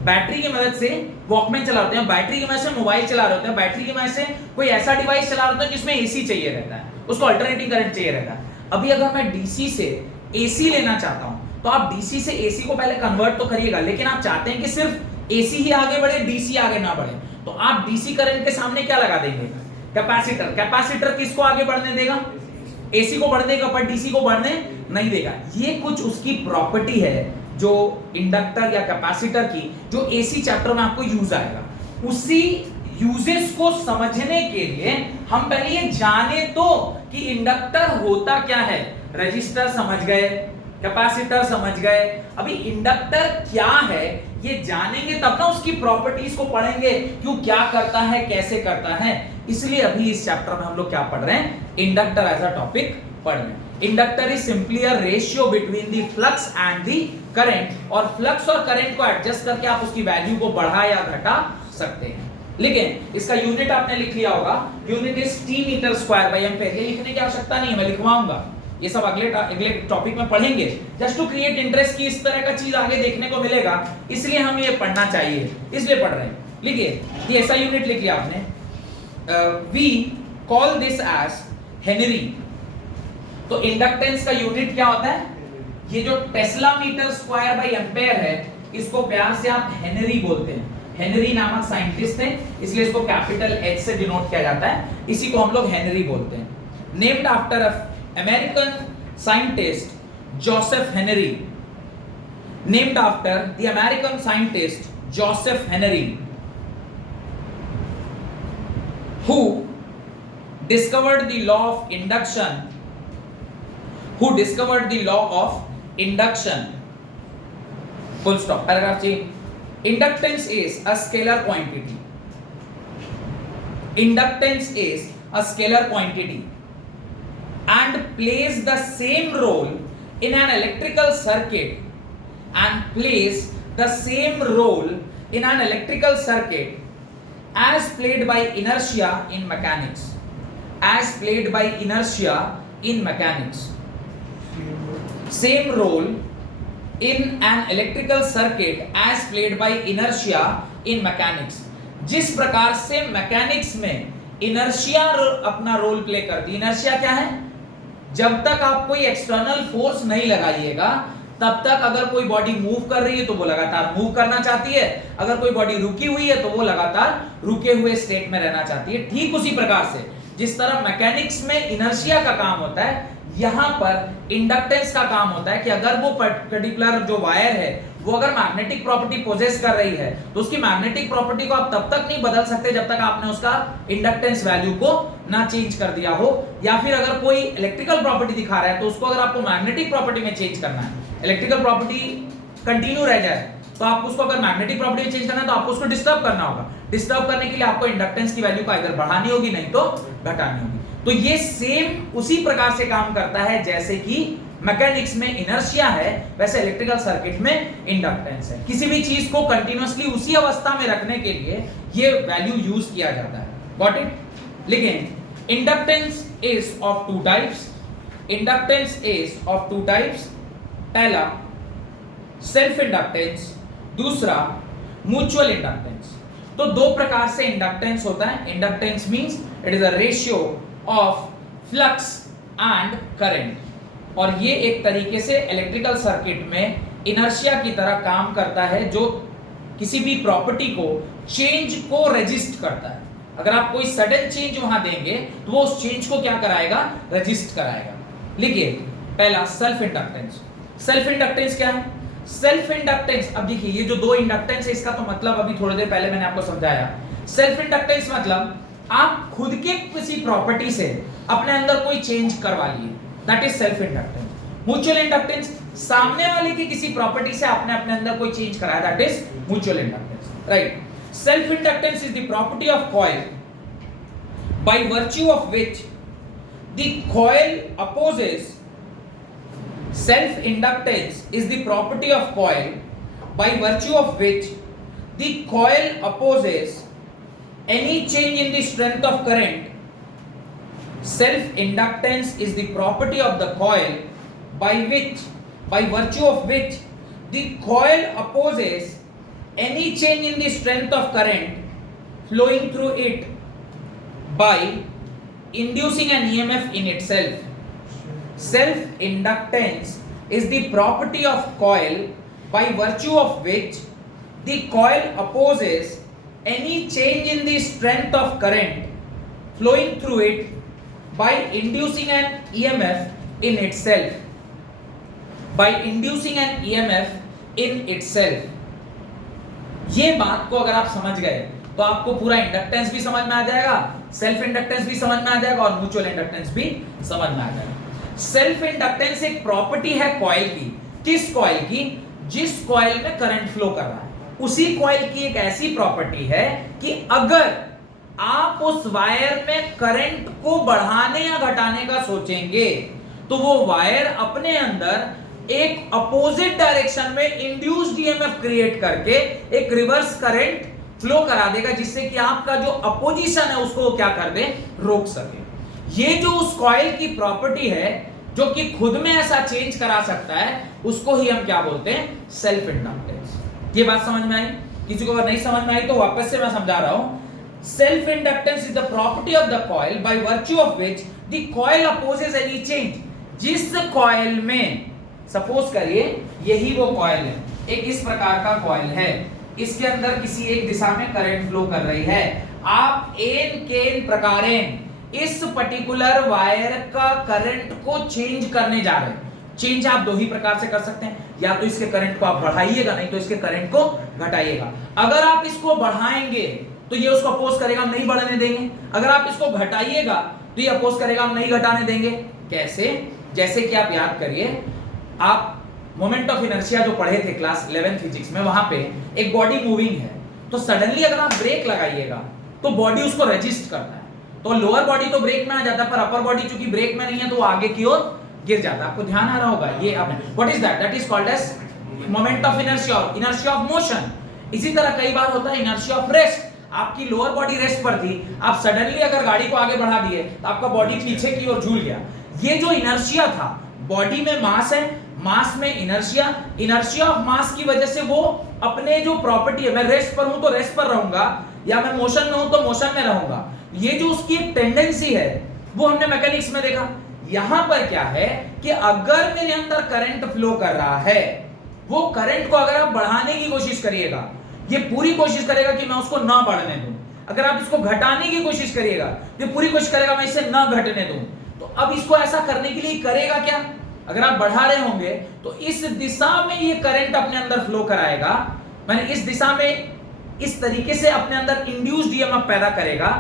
बैटरी की मदद से वॉकमैन चला रहे हैं, बैटरी की मदद से मोबाइल चला रहे होते हैं, बैटरी की मदद से कोई ऐसा डिवाइस चला रहे होते हैं जिसमें एसी चाहिए रहता है, उसको अल्टरनेटिंग करंट चाहिए रहता है। अभी अगर मैं डीसी से एसी लेना चाहता हूं तो आप डीसी से एसी को पहले कन्वर्ट तो करिएगा, लेकिन आप चाहते हैं कि सिर्फ एसी ही आगे बढ़े, डीसी आगे ना बढ़े, तो आप डीसी करंट के सामने क्या लगा देंगे, कैपेसिटर। कैपेसिटर किसको आगे बढ़ने देगा, एसी को बढ़ने देगा, पर डीसी को बढ़ने नहीं देगा। ये कुछ उसकी प्रॉपर्टी है जो इंडक्टर या कैपेसिटर की, जो एसी चैप्टर में आपको यूज आएगा। उसी यूजेस को समझने के लिए हम पहले ये जाने तो कि इंडक्टर होता क्या है। रजिस्टर समझ गए, कैपेसिटर समझ गए, अभी इंडक्टर क्या है ये जानेंगे तब ना उसकी प्रॉपर्टीज को पढ़ेंगे, क्यों क्या करता है, कैसे करता है। इसलिए अभी इस चैप्टर में हम लोग क्या पढ़ रहे हैं, इंडक्टर एज अ टॉपिक पढ़ रहे हैं। Inductor is simply a ratio between the flux and the current, और फ्लक्स और करंट को एडजस्ट करके आप उसकी वैल्यू को बढ़ा या घटा सकते हैं। लेकिन इसका यूनिट आपने लिख लिया होगा, unit is T meter square by ampere. ये लिखने की आवश्यकता नहीं है, मैं लिखवाऊंगा, ये सब अगले टॉपिक में पढ़ेंगे, जस्ट टू क्रिएट इंटरेस्ट की इस तरह का चीज आगे देखने को मिलेगा, इसलिए हम ये पढ़ना चाहिए, इसलिए पढ़ रहे हैं। लिखिए, ये ऐसा यूनिट लिख लिया आपने, we call this as henry. तो इंडक्टेंस का यूनिट क्या होता है, ये जो tesla metre square by ampere है, इसको प्यार से आप हेनरी बोलते हैं। हेनरी नामक साइंटिस्ट थे, इसलिए इसको कैपिटल एच से डिनोट किया जाता है, इसी को हम लोग हेनरी बोलते हैं। Named after American scientist Joseph Henry, named after the American scientist Joseph Henry, who discovered the law of induction, full stop, paragraph change। Inductance is a scalar quantity. Inductance is a scalar quantity and plays the same role in an electrical circuit and plays the same role in an electrical circuit as played by inertia in mechanics. As played by inertia in mechanics. Same role in an electrical circuit as played by inertia in mechanics. जिस प्रकार से mechanics में inertia अपना role play करती है। Inertia क्या है? जब तक आप कोई एक्सटर्नल फोर्स नहीं लगाइएगा तब तक अगर कोई बॉडी मूव कर रही है तो वो लगातार मूव करना चाहती है, अगर कोई बॉडी रुकी हुई है तो वो लगातार रुके हुए स्टेट में रहना चाहती है। ठीक उसी प्रकार से जिस तरह मैकेनिक्स में इनर्शिया का काम होता है, यहां पर इंडक्टेंस का काम होता है कि अगर वो पर्टिकुलर जो वायर है वो अगर मैग्नेटिक प्रॉपर्टी पोजेस कर रही है तो उसकी मैग्नेटिक प्रॉपर्टी को आप तब तक नहीं बदल सकते जब तक आपने उसका इंडक्टेंस वैल्यू को ना चेंज कर दिया हो, या फिर अगर कोई इलेक्ट्रिकल प्रॉपर्टी दिखा रहा है तो उसको अगर आपको मैग्नेटिक प्रॉपर्टी में चेंज करना है, इलेक्ट्रिकल प्रॉपर्टी कंटिन्यू रह जाए तो आपको उसको अगर मैग्नेटिक प्रॉपर्टी में चेंज करना है तो आपको उसको डिस्टर्ब करना होगा। डिस्टर्ब करने के लिए आपको इंडक्टेंस की वैल्यू को इधर बढ़ानी होगी नहीं तो घटानी होगी। तो ये सेम उसी प्रकार से काम करता है जैसे कि मैकेनिक्स में इनर्शिया है वैसे इलेक्ट्रिकल सर्किट में इंडक्टेंस है। किसी भी चीज को कंटिन्यूअसली उसी अवस्था में रखने के लिए ये वैल्यू यूज किया जाता है। Got it? लेकिन inductance is of two types. Inductance is of two types. पहला सेल्फ इंडक्टेंस, दूसरा म्यूचुअल इंडक्टेंस। तो दो प्रकार से इंडक्टेंस होता है। Inductance means it is a ratio of flux and current, और ये एक तरीके से इलेक्ट्रिकल सर्किट में इनर्शिया की तरह काम करता है जो किसी भी प्रॉपर्टी को चेंज को रेजिस्ट करता है। अगर आप कोई सडन चेंज वहां देंगे तो वो उस चेंज को क्या कराएगा? रेजिस्ट कराएगा। लिखिए पहला सेल्फ इंडक्टेंस। सेल्फ इंडक्टेंस क्या है? सेल्फ इंडक्टेंस, अब देखिए ये जो दो इंडक्टेंस है इसका तो मतलब अभी थोड़ी देर पहले मैंने आपको समझाया। सेल्फ इंडक्टेंस मतलब आप खुद के किसी प्रॉपर्टी से अपने अंदर कोई चेंज करवा लिए, that is self inductance. Mutual inductance सामने वाले की किसी प्रॉपर्टी से आपने अपने अंदर कोई चेंज कराया, that is mutual inductance, right. Self inductance is the property of coil by virtue of which the coil opposes, self inductance is the property of coil by virtue of which the coil opposes any change in the strength of current. Self inductance is the property of the coil by virtue of which the coil opposes any change in the strength of current flowing through it by inducing an EMF in itself. Self-inductance is the property of coil by virtue of which the coil opposes any change in the strength of current flowing through it by inducing an EMF in itself. By inducing an EMF in itself. ये बात को अगर आप समझ गए तो आपको पूरा इंडक्टेंस भी समझ में आ जाएगा, सेल्फ इंडक्टेंस भी समझ में आ जाएगा और म्यूचुअल इंडक्टेंस भी समझ में आ जाएगा। सेल्फ इंडक्टेंस एक प्रॉपर्टी है कॉइल की। किस कॉइल की? जिस कॉइल में करंट फ्लो कर रहा है उसी कॉइल की एक ऐसी प्रॉपर्टी है कि अगर आप उस वायर में करंट को बढ़ाने या घटाने का सोचेंगे तो वो वायर अपने अंदर एक अपोजिट डायरेक्शन में इंड्यूस्ड ईएमएफ क्रिएट करके एक रिवर्स करंट फ्लो करा देगा जिससे कि आपका जो अपोजिशन है उसको क्या कर दे? रोक सके। ये जो उस कॉइल की प्रॉपर्टी है जो कि खुद में ऐसा चेंज करा सकता है उसको ही हम क्या बोलते हैं? Self inductance. ये बात समझ में आई? किसी को अगर नहीं समझ में आई तो वापस से मैं समझा रहा हूं। Self inductance is the property of the coil by virtue of which the coil opposes any change. जिस कॉइल में सपोज करिए यही वो कॉइल है, एक इस प्रकार का कॉइल है, इसके अंदर किसी एक दिशा में करंट फ्लो कर रही है। आप एन केन प्रकारेण इस पर्टिकुलर वायर का करंट को चेंज करने जा रहे हैं। चेंज आप दो ही प्रकार से कर सकते हैं, या तो इसके करंट को आप बढ़ाइएगा नहीं तो इसके करंट को घटाइएगा। अगर आप इसको बढ़ाएंगे तो ये उसको अपोज करेगा, हम नहीं बढ़ने देंगे। अगर आप इसको घटाइएगा तो ये अपोज करेगा, हम नहीं घटाने देंगे। कैसे? जैसे कि आप याद करिए, आप मोमेंट ऑफ इनर्शिया जो पढ़े थे क्लास 11 फिजिक्स में, वहां पे एक बॉडी मूविंग है, तो सडनली अगर आप ब्रेक लगाइएगा तो बॉडी उसको रेजिस्ट करता है, तो लोअर बॉडी तो ब्रेक में आ जाता है, पर अपर बॉडी चूंकि ब्रेक में नहीं है तो वो आगे की ओर गिर जाता है। आपको ध्यान आ रहा होगा ये आपने, what is that, that is called as moment of inertia, inertia of motion. इसी तरह कई बार होता है इनर्शिया ऑफ रेस्ट, आपकी लोअर बॉडी रेस्ट पर थी, आप सडनली अगर गाड़ी को आगे बढ़ा दिए तो आपका बॉडी पीछे की ओर झूल गया। ये जो इनर्शिया था, बॉडी में मास है, मास में इनर्शिया, इनर्शिया ऑफ मास की वजह से वो अपने जो प्रॉपर्टी है, मैं रेस्ट पर हूं तो रेस्ट पर रहूंगा, या मैं मोशन में हूं तो मोशन में रहूंगा, ये जो उसकी एक टेंडेंसी है वो हमने मैकेनिक्स में देखा। यहां पर क्या है कि अगर मेरे अंदर करंट फ्लो कर रहा है, वो करंट को अगर आप बढ़ाने की कोशिश करिएगा, ये पूरी कोशिश करेगा कि मैं उसको ना बढ़ने दूं, अगर आप इसको घटाने की कोशिश करिएगा, ये पूरी कोशिश करेगा मैं इसे ना घटने दूं। तो अब इसको ऐसा करने के लिए करेगा क्या, अगर आप बढ़ा रहे होंगे तो इस दिशा में ये करंट अपने अंदर फ्लो कराएगा, मैंने इस दिशा में इस तरीके से अपने अंदर इंड्यूस्ड ईएमएफ पैदा करेगा,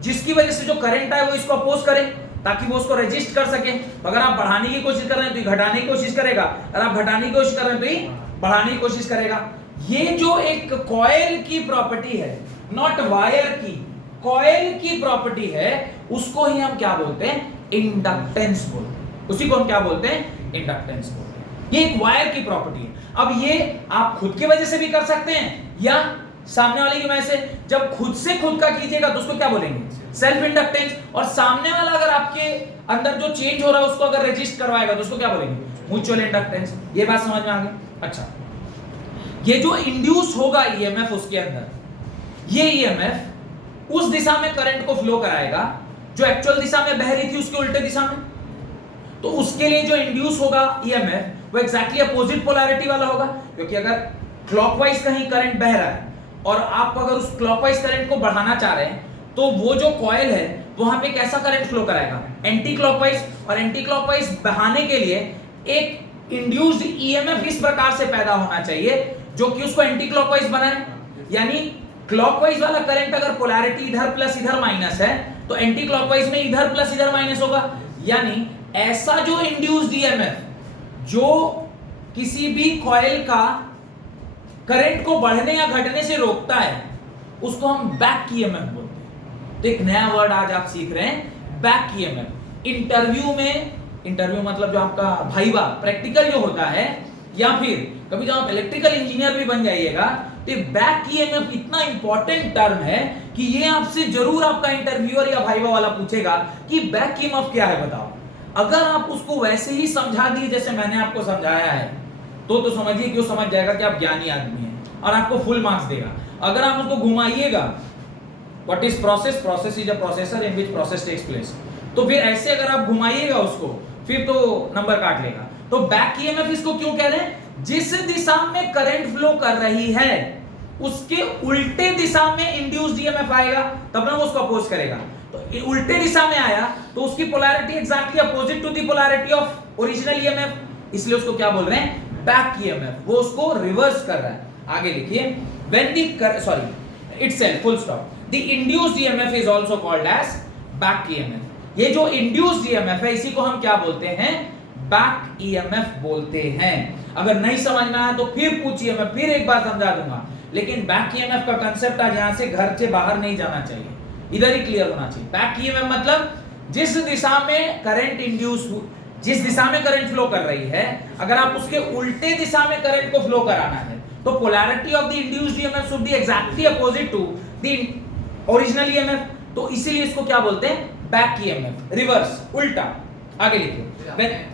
जिसकी वजह से जो करंट है वो इसको अपोज करे ताकि वो उसको रेजिस्ट कर सके। तो अगर आप बढ़ाने की कोशिश कर रहे हैं तो ये घटाने की कोशिश करेगा, अगर आप घटाने की कोशिश कर रहे हैं तो ये बढ़ाने की कोशिश करेगा। ये जो एक कॉइल की प्रॉपर्टी है, नॉट वायर की, कॉइल की प्रॉपर्टी है, उसको ही हम क्या बोलते हैं, इंडक्टेंस बोलते हैं। उसी को हम क्या बोलते हैं, इंडक्टेंस बोलते हैं। ये एक वायर की प्रॉपर्टी है। अब ये आप खुद की वजह से भी कर सकते हैं या सामने वाले की वजह से। जब खुद से खुद का कीजिएगा तो उसको क्या बोलेंगे, सेल्फ इंडक्टेंस। और सामने वाला अगर आपके अंदर जो चेंज हो रहा है उसको अगर रेजिस्ट करवाएगा तो उसको क्या बोलेंगे, म्यूचुअल इंडक्टेंस। ये बात समझ में आ गई। अच्छा, ये जो इंड्यूस होगा ईएमएफ उसके अंदर, ये ईएमएफ उस दिशा में करंट को फ्लो कराएगा जो एक्चुअल दिशा में बह रही थी उसके उल्टे दिशा में। तो उसके लिए जो इंड्यूस होगा ईएमएफ वो एक्जैक्टली अपोजिट पोलैरिटी वाला होगा, क्योंकि अगर क्लॉकवाइज कहीं करंट बह रहा है और आप अगर उस क्लॉकवाइज करंट को बढ़ाना चाह रहे हैं तो वो जो कॉइल है वहां पे कैसा करंट फ्लो कराएगा, एंटी क्लॉकवाइज। और एंटी क्लॉकवाइज बहाने के लिए एक इंड्यूस्ड ईएमएफ इस प्रकार से पैदा होना चाहिए जो कि उसको एंटी क्लॉकवाइज बनाए। यानी क्लॉकवाइज वाला करंट अगर पोलैरिटी इधर प्लस इधर माइनस है तो एंटी क्लॉकवाइज में इधर प्लस इधर माइनस होगा। यानी ऐसा जो इंड्यूस्ड ईएमएफ जो किसी भी कॉइल का करंट को बढ़ने या घटने से रोकता है उसको हम बैक ईएमएफ बोलते हैं। तो एक नया वर्ड आज आप सीख रहे हैं, बैक ईएमएफ। इंटरव्यू में, इंटरव्यू मतलब जो आपका भाईवा प्रैक्टिकल जो होता है, या फिर कभी जब आप इलेक्ट्रिकल इंजीनियर भी बन जाइएगा तो बैक ईएमएफ इतना इंपॉर्टेंट टर्म है कि ये आपसे जरूर आपका इंटरव्यूअर या भाईवा वाला पूछेगा कि बैक ईएमएफ क्या है बताओ। अगर आप उसको वैसे ही समझा दिए जैसे मैंने आपको समझाया है तो समझिए कि वो समझ जाएगा कि आप ज्ञानी आदमी हैं और आपको फुल मार्क्स देगा। अगर आप उसको घुमाइएगा, what is process, process is a processor in which process takes place, तो फिर ऐसे अगर आप घुमाइएगा उसको फिर तो नंबर काट लेगा। तो बैक ईएमएफ इसको क्यों कह रहे हैं, जिस दिशा में करंट फ्लो कर रही है उसके उल्टे दिशा में इंड्यूस्ड ईएमएफ आएगा, तब ना वो उसको अपोज करेगा। तो उल्टे दिशा में आया तो उसकी polarity exactly opposite to the polarity of original EMF, इसलिए उसको क्या बोल रहे हैं, बैक ईएमएफ। वो उसको रिवर्स कर रहा है। आगे लिखिए, when the sorry itself full stop the induced EMF is also called as back EMF। ये जो induced EMF है इसी को हम क्या बोलते हैं, back EMF बोलते हैं। अगर नहीं समझ में आया तो फिर पूछिए, मैं फिर एक बार समझा दूंगा। लेकिन बैक ईएमएफ का कांसेप्ट आज यहां से घर से बाहर नहीं जाना चाहिए, इधर ही क्लियर होना चाहिए। बैक ईएमएफ मतलब जिस दिशा में करंट इंड्यूस, जिस दिशा में करंट फ्लो कर रही है, अगर आप उसके उल्टे दिशा में करंट को फ्लो कराना है तो polarity of the induced EMF should be exactly opposite to the original EMF. तो इसीलिए इसको क्या बोलते हैं, बैक ईएमएफ, रिवर्स, उल्टा। आगे लिखिए,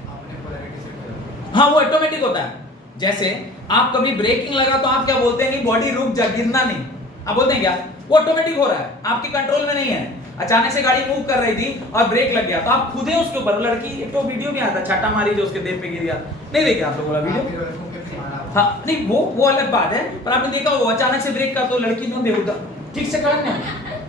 हाँ वो ऑटोमेटिक होता है। जैसे आप कभी ब्रेकिंग लगा तो आप क्या बोलते हैं, नहीं बॉडी रुक जा, गिरना नहीं, आप बोलते हैं क्या, वो ऑटोमेटिक हो रहा है, आपके कंट्रोल में नहीं है। अचानक से गाड़ी मूव कर रही थी और ब्रेक लग गया तो आप खुद ही उसके ऊपर, लड़की एक तो वीडियो में आता छाटा मारी जो उसके देह पे गिर गया, नहीं देखा आप लोगों वाला वीडियो? हाँ नहीं वो अलग बात है, पर आपने देखा वो अचानक से ब्रेक का तो लड़की जो देखो ठीक से कर नहीं,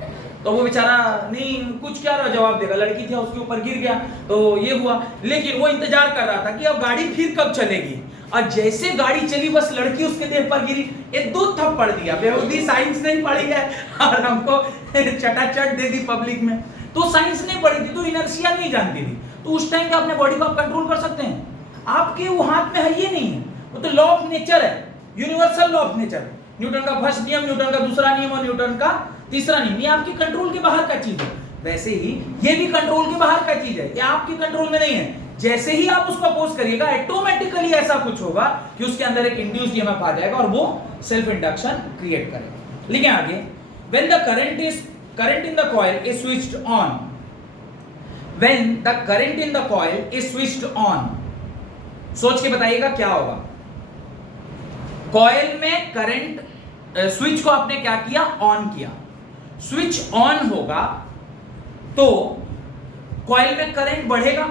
तो वो बेचारा नहीं कुछ क्या रहा जवाब देगा, लड़की थी उसके ऊपर गिर गया तो ये हुआ। लेकिन वो इंतजार कर रहा था कि अब गाड़ी फिर कब चलेगी, और जैसे गाड़ी चली बस लड़की उसके देह पर गिरी, एक दो थप्पड़ दिया। बेहूदी साइंस नहीं पढ़ी है और हमको चटाचट दे दी पब्लिक में। तो साइंस नहीं पढ़ी थी तो इनर्शिया नहीं जानती थी, तो उस टाइम पे अपने बॉडी को आप कंट्रोल कर सकते हैं, आपके वो हाथ में है ये नहीं है। वो तो लॉ ऑफ नेचर है, universal law of nature. Newton का फर्स्ट नियम, न्यूटन का दूसरा नियम और न्यूटन का तीसरा नियम, ये आपके कंट्रोल के बाहर का चीज है। वैसे ही ये भी कंट्रोल के बाहर का चीज है, ये आपके कंट्रोल में नहीं है। जैसे ही आप उसको अपोज करिएगा ऑटोमेटिकली ऐसा कुछ होगा कि उसके अंदर एक इंड्यूस्ड ईएमएफ आ जाएगा और वो सेल्फ इंडक्शन क्रिएट करेगा। लिखें आगे, when the current in the coil is switched on, when the current in the coil is switched on, सोच के बताइएगा क्या होगा। कॉइल में करंट, स्विच को आपने क्या किया, ऑन किया। स्विच ऑन होगा तो कॉइल में करंट बढ़ेगा।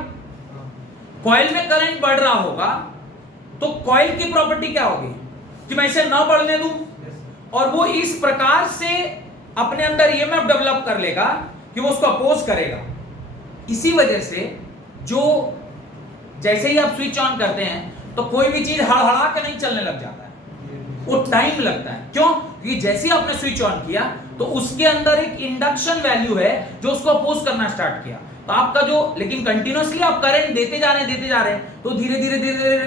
कॉइल में करंट बढ़ रहा होगा तो कॉइल की प्रॉपर्टी क्या होगी कि मैं इसे ना बढ़ने दूं, और वो इस प्रकार से अपने अंदर ईएमएफ डेवलप कर लेगा कि वो उसको अपोज करेगा। इसी वजह से जो जैसे ही आप स्विच ऑन करते हैं तो कोई भी चीज हड़हड़ा के नहीं चलने लग जाता है, वो टाइम लगता है। क्यों? क्योंकि जैसे ही आपने स्विच ऑन किया तो उसके अंदर एक इंडक्शन वैल्यू है जो उसको अपोज करना स्टार्ट किया। तो आपका जो, लेकिन कंटिन्यूअसली आप करंट देते जा रहे हैं तो धीरे धीरे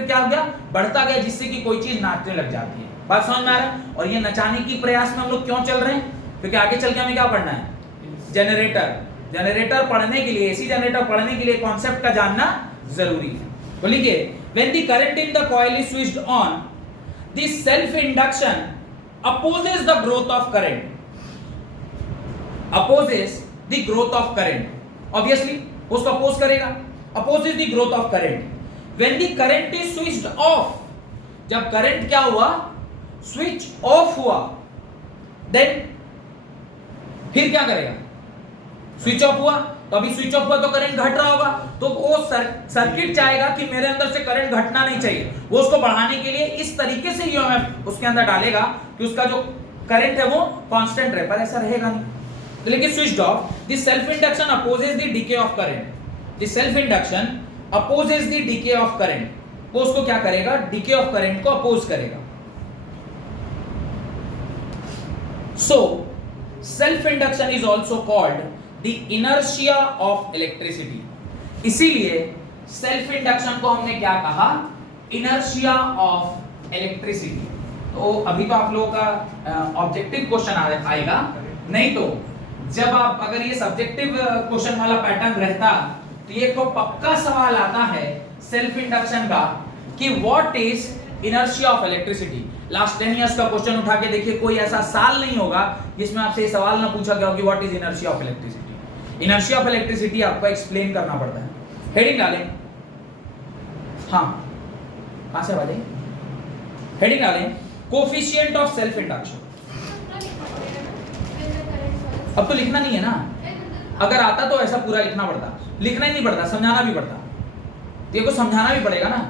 क्या हो गया, बढ़ता गया, जिससे कि कोई चीज नाचने लग जाती है। बात समझ में आ रहा है? और ये नचाने की प्रयास में हम लोग क्यों चल रहे हैं? क्योंकि आगे चल के हमें क्या पढ़ना है, जनरेटर पढ़ने के लिए, एसी जनरेटर पढ़ने के लिए कॉन्सेप्ट का जानना जरूरी है। तो लिखिए, when the current in the coil is switched on, the self induction opposes the growth of current, opposes the growth of current, obviously उसको अपोज करेगा, opposes the growth of current। when the current is switched off, जब current क्या हुआ, switch off हुआ, then फिर क्या करेगा, switch off हुआ, तो अभी स्विच ऑफ हुआ तो करंट घट रहा होगा, तो वो सर्किट चाहेगा कि मेरे अंदर से करंट घटना नहीं चाहिए, वो उसको बढ़ाने के लिए इस तरीके से ईएमएफ उसके अंदर डालेगा कि उसका जो करंट है वो कांस्टेंट रहे, पर ऐसा रहेगा नहीं। तो लेकिन switched off, the self induction opposes the DK of current, the self induction opposes the DK of current, वो उसको क्या करेगा, डीके ऑफ करंट को अपोज करेगा। So self induction is also called the inertia of electricity. इसीलिए self induction को हमने क्या कहा, इनर्शिया ऑफ इलेक्ट्रिसिटी। तो अभी तो आप लोगों का ऑब्जेक्टिव क्वेश्चन आएगा, नहीं तो जब आप, अगर ये सब्जेक्टिव क्वेश्चन वाला पैटर्न रहता तो ये तो पक्का सवाल आता है सेल्फ इंडक्शन का कि what is inertia of electricity. Last 10 years का क्वेश्चन उठा के देखिए, कोई ऐसा साल नहीं होगा जिसमें आपसे ये सवाल ना पूछा गया हो कि what is inertia of electricity. Inertia of electricity आपको एक्सप्लेन करना पड़ता है। हेडिंग डालें, हाँ कहां से वाले, हेडिंग डालें, कोफिशिएंट ऑफ सेल्फ इंडक्शन। अब तो लिखना नहीं है ना, अगर आता तो ऐसा पूरा लिखना पड़ता, लिखना ही नहीं पड़ता, समझाना भी पड़ता। तो ये को समझाना भी पड़ेगा ना,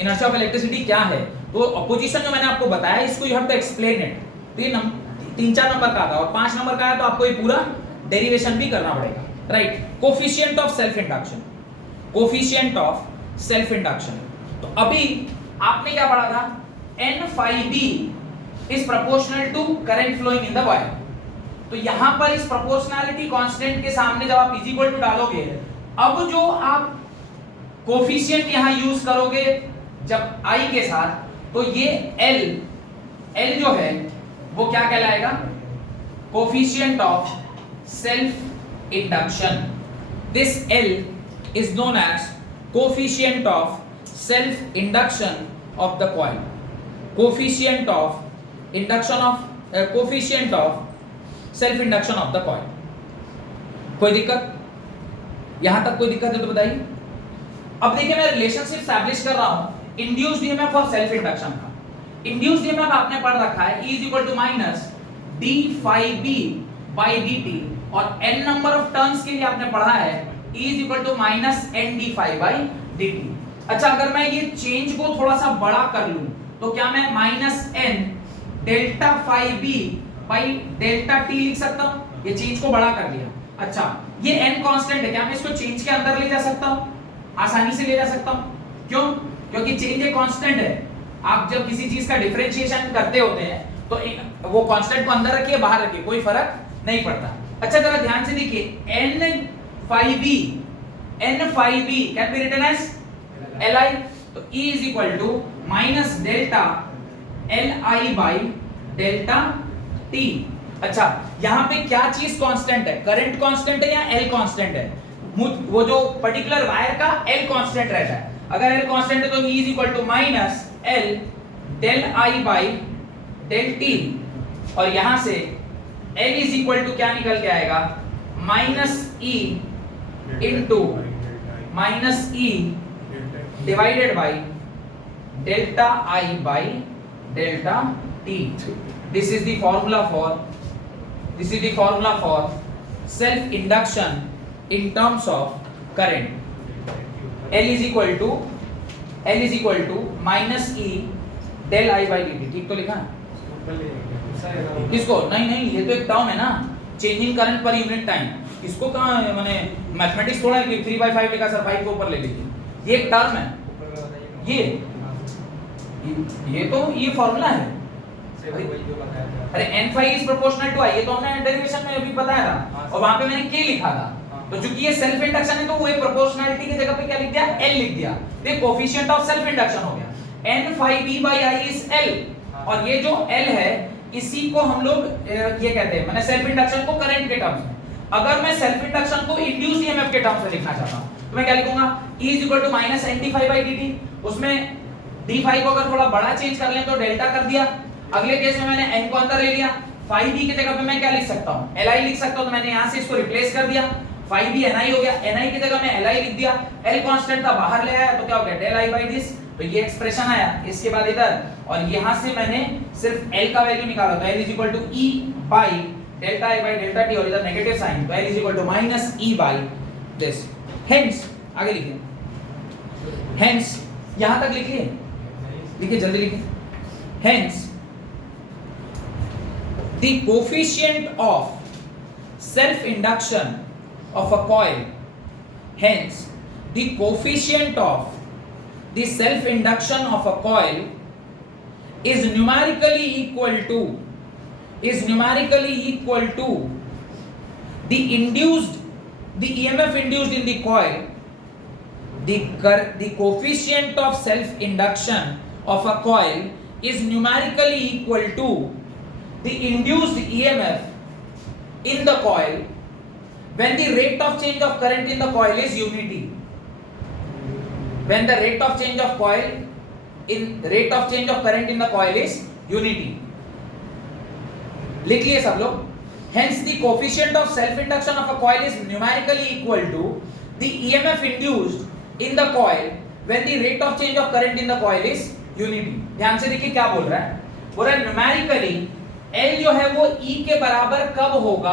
इनर्शिया ऑफ इलेक्ट्रिसिटी क्या है। तो अपोजिशन जो मैंने आपको बताया, इसको you have to explain it. तो ये 3-4 नंबर का आता और 5 नंबर का है तो आपको ये पूरा डेरिवेशन भी करना पड़ेगा, right. Coefficient of self induction, coefficient of self induction. तो अभी आपने क्या पढ़ा था, n phi b is proportional to current flowing in the wire। तो यहां पर इस प्रोपोर्शनैलिटी कांस्टेंट के सामने जब आप इज इक्वल टू डालोगे, अब जो आप कोफिशिएंट यहां यूज करोगे जब i के साथ, तो ये l जो है वो क्या कहलाएगा, coefficient of self induction. This l is known as coefficient of self induction of the coil, coefficient of induction of coefficient of self induction of the coil। कोई दिक्कत, यहां तक कोई दिक्कत है तो बताइए। अब देखिए मैं रिलेशनशिप एस्टैब्लिश कर रहा हूं इंड्यूस्ड ईएमएफ और सेल्फ इंडक्शन का। इंड्यूस्ड ईएमएफ आपने पढ़ रखा है E is equal to minus d phi b by dt, और n नंबर ऑफ टर्न्स के लिए आपने पढ़ा है E is equal to minus n d phi by dt। अच्छा, अगर मैं ये चेंज को थोड़ा सा बड़ा कर लूं तो क्या मैं minus n delta phi b by delta t लिख सकता हूं? ये चेंज को बड़ा कर दिया। अच्छा, ये n कांस्टेंट है, क्या मैं इसको चेंज के अंदर ले जा सकता हूं? आसानी से ले जा सकता हूं। क्यों? क्योंकि चेंज एक कांस्टेंट है। आप जब किसी चीज का डिफरेंशिएशन करते होते हैं तो वो कांस्टेंट को अंदर रखिए बाहर रखिए, कोई फर्क नहीं पड़ता। अच्छा, जरा ध्यान से देखिए, n phi b can be written as li। तो E is equal to minus delta L I by delta T. अच्छा, यहां पे क्या चीज कांस्टेंट है? करंट कांस्टेंट है या एल कांस्टेंट है? वो जो पर्टिकुलर वायर का एल कांस्टेंट रहता है। अगर एल कांस्टेंट है तो E is equal to minus L del I by del T, और यहां से L इज इक्वल टू क्या निकल के आएगा? Minus E into minus E divided by delta I by delta T. This is the formula for self induction in terms of current. L is equal to minus E del I by dt। ठीक तो लिखा है? किसको? नहीं, ये तो एक term है ना, changing current per unit time. इसको कहाँ मैंने मैथमेटिक्स थोड़ा है कि 3/5 लिखा सर, 5 को ऊपर ले लीजिए, ये एक टर्म है। ये तो ये फॉर्मूला है। अरे n phi is proportional to I, ये तो हमने डेरिवेशन में अभी बताया था, और वहां पे मैंने k लिखा था। तो चूंकि ये सेल्फ इंडक्शन है तो वो एक प्रोपोर्शनैलिटी की जगह पे क्या लिख दिया? L लिख दिया। तो ये कोफिशिएंट ऑफ सेल्फ इंडक्शन हो गया। n phi b by I is L, और ये जो L है इसी को हम लोग ये कहते हैं, मैंने सेल्फ इंडक्शन को करंट के टर्म्स में। अगर मैं सेल्फ इंडक्शन को इंड्यूस्ड ईएमएफ के टर्म्स में लिखना चाहता हूं तो मैं क्या लिखूंगा? E is equal to minus nd phi by dt। उसमें d phi को अगर थोड़ा बड़ा चेंज कर लें तो डेल्टा कर दिया। अगले केस में मैंने n को अंदर ले लिया, phi b की जगह पे मैं क्या लिख सकता हूं? li लिख सकता हूं, तो मैंने यहां से इसको रिप्लेस कर दिया, phi b ni हो गया, ni की जगह में li लिख दिया, l कांस्टेंट था बाहर ले आया तो क्या हो गया? del I by this। तो ये एक्सप्रेशन आया। इसके बाद इधर, और यहां से मैंने सिर्फ l का वैल्यू निकाला, तो l is equal to e by delta I by delta t, और इधर नेगेटिव साइन, तो l is equal to minus e by this। hence आगे लिखिए, hence यहां तक लिखिए जल्दी लिखिए। hence the coefficient of self induction of a coil, hence the coefficient of the self induction of a coil is numerically equal to the EMF induced in the coil. The coefficient of self induction of a coil is numerically equal to the induced EMF in the coil when the rate of change of current in the coil is unity. When the rate of change of current in the coil is unity. लिख लिए सब लोग। Hence the coefficient of self induction of a coil is numerically equal to the EMF induced in the coil when the rate of change of current in the coil is unity। ध्यान से देखिए क्या बोल रहा है, बोल रहा है न्यूमेरिकली L जो है वो E के बराबर कब होगा?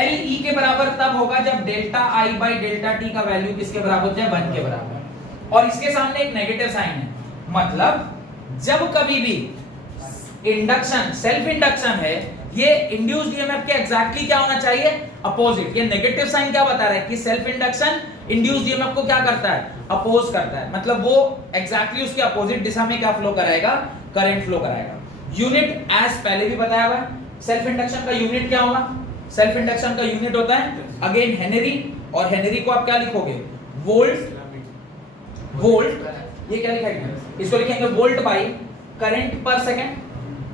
L E के बराबर तब होगा जब delta I by delta T का वैल्यू किसके बराबर हो जाए? 1 के बराबर, और इसके सामने एक नेगेटिव साइन है। मतलब जब कभी भी इंडक्शन सेल्फ इंडक्शन है, ये इंड्यूस्ड ईएमएफ के एग्जैक्टली क्या होना चाहिए? अपोजिट। ये नेगेटिव साइन क्या बता रहा है कि सेल्फ इंडक्शन इंड्यूस्ड ईएमएफ को क्या करता है? अपोज करता है। मतलब वो एग्जैक्टली उसके अपोजिट दिशा में क्या फ्लो कराएगा? करंट फ्लो कराएगा। यूनिट एज पहले भी बताया हुआ है, सेल्फ इंडक्शन का यूनिट क्या होगा? सेल्फ इंडक्शन का यूनिट होता है अगेन हेनरी, और हेनरी को आप क्या लिखोगे? वोल्ट। ये क्या लिखा है? इसको लिखेंगे वोल्ट बाय करंट पर सेकंड।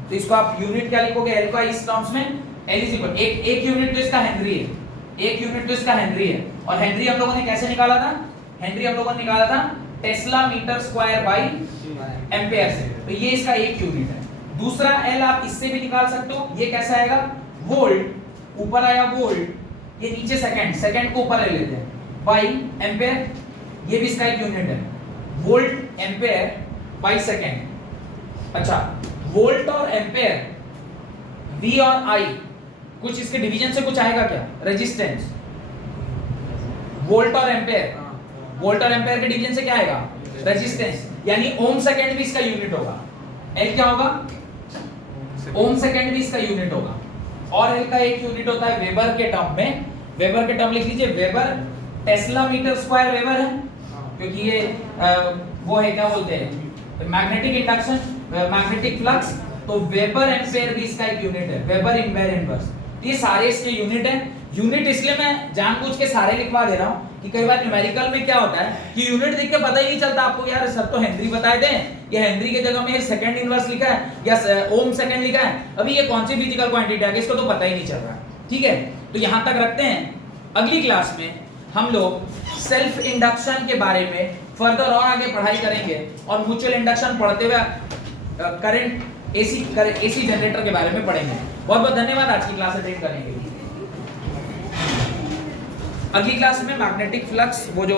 तो इसको आप यूनिट क्या लिखोगे? एल का इस टर्म्स में एल इज इक्वल एक यूनिट तो इसका हेनरी है, एक यूनिट तो इसका हेनरी है। और हेनरी हम लोगों ने कैसे निकाला था? हेनरी हम लोगों ने निकाला था tesla metre square by ampere से। तो ये इसका एक यूनिट है। दूसरा एल आप इससे भी निकाल सकते हो। ये कैसा आएगा? वोल्ट, ऊपर आया वोल्ट, ये नीचे सेकंड, सेकंड को ऊपर ले लेते हैं, बाय एम्पेयर। ये भी इसका एक यूनिट है, वोल्ट एम्पेयर बाय सेकंड। अच्छा, वोल्ट और एम्पेयर, V और I, कुछ इसके डिवीजन से कुछ आएगा क्या? रेजिस्टेंस। वोल्ट और एम्पेयर, वोल्ट और एम्पेयर के डिवीजन से क्या आएगा? रेजिस्टेंस। यानी ओम सेकंड भी इसका यूनिट होगा। L क्या होगा? ओम सेकंड भी इसका यूनिट होगा। और L का एक यूनिट होता है वेबर के टर्म में। वेबर के टर्म लिख लीजिए, weber tesla metre square weber है, क्योंकि ये वो है क्या बोलते हैं, मैग्नेटिक इंडक्शन, मैग्नेटिक फ्लक्स। तो वेबर एम्पेयर भी इसका एक यूनिट है, वेबर एम्पेयर इनवर्स। ये सारे इसके यूनिट हैं। यूनिट इसलिए मैं जानबूझ के सारे लिखवा दे रहा हूं कि कई बार न्यूमेरिकल में क्या होता है कि यूनिट देख के पता ही नहीं चलता आपको, यार सर तो हेनरी बताए थे, ये हेनरी की जगह में सेकंड इनवर्स लिखा है या ओम सेकंड लिखा है, अभी ये कौन सी फिजिकल क्वांटिटी है इसको तो पता ही नहीं चल रहा। ठीक है, तो यहां तक रखते हैं। अगली क्लास में हम लोग सेल्फ इंडक्शन के बारे में फर्दर और आगे पढ़ाई करेंगे और म्यूचुअल इंडक्शन पढ़ते हुए करंट एसी जनरेटर के बारे में पढ़ेंगे। बहुत बहुत धन्यवाद, आज की क्लास अटेंड करेंगे। अगली क्लास में मैग्नेटिक फ्लक्स, वो जो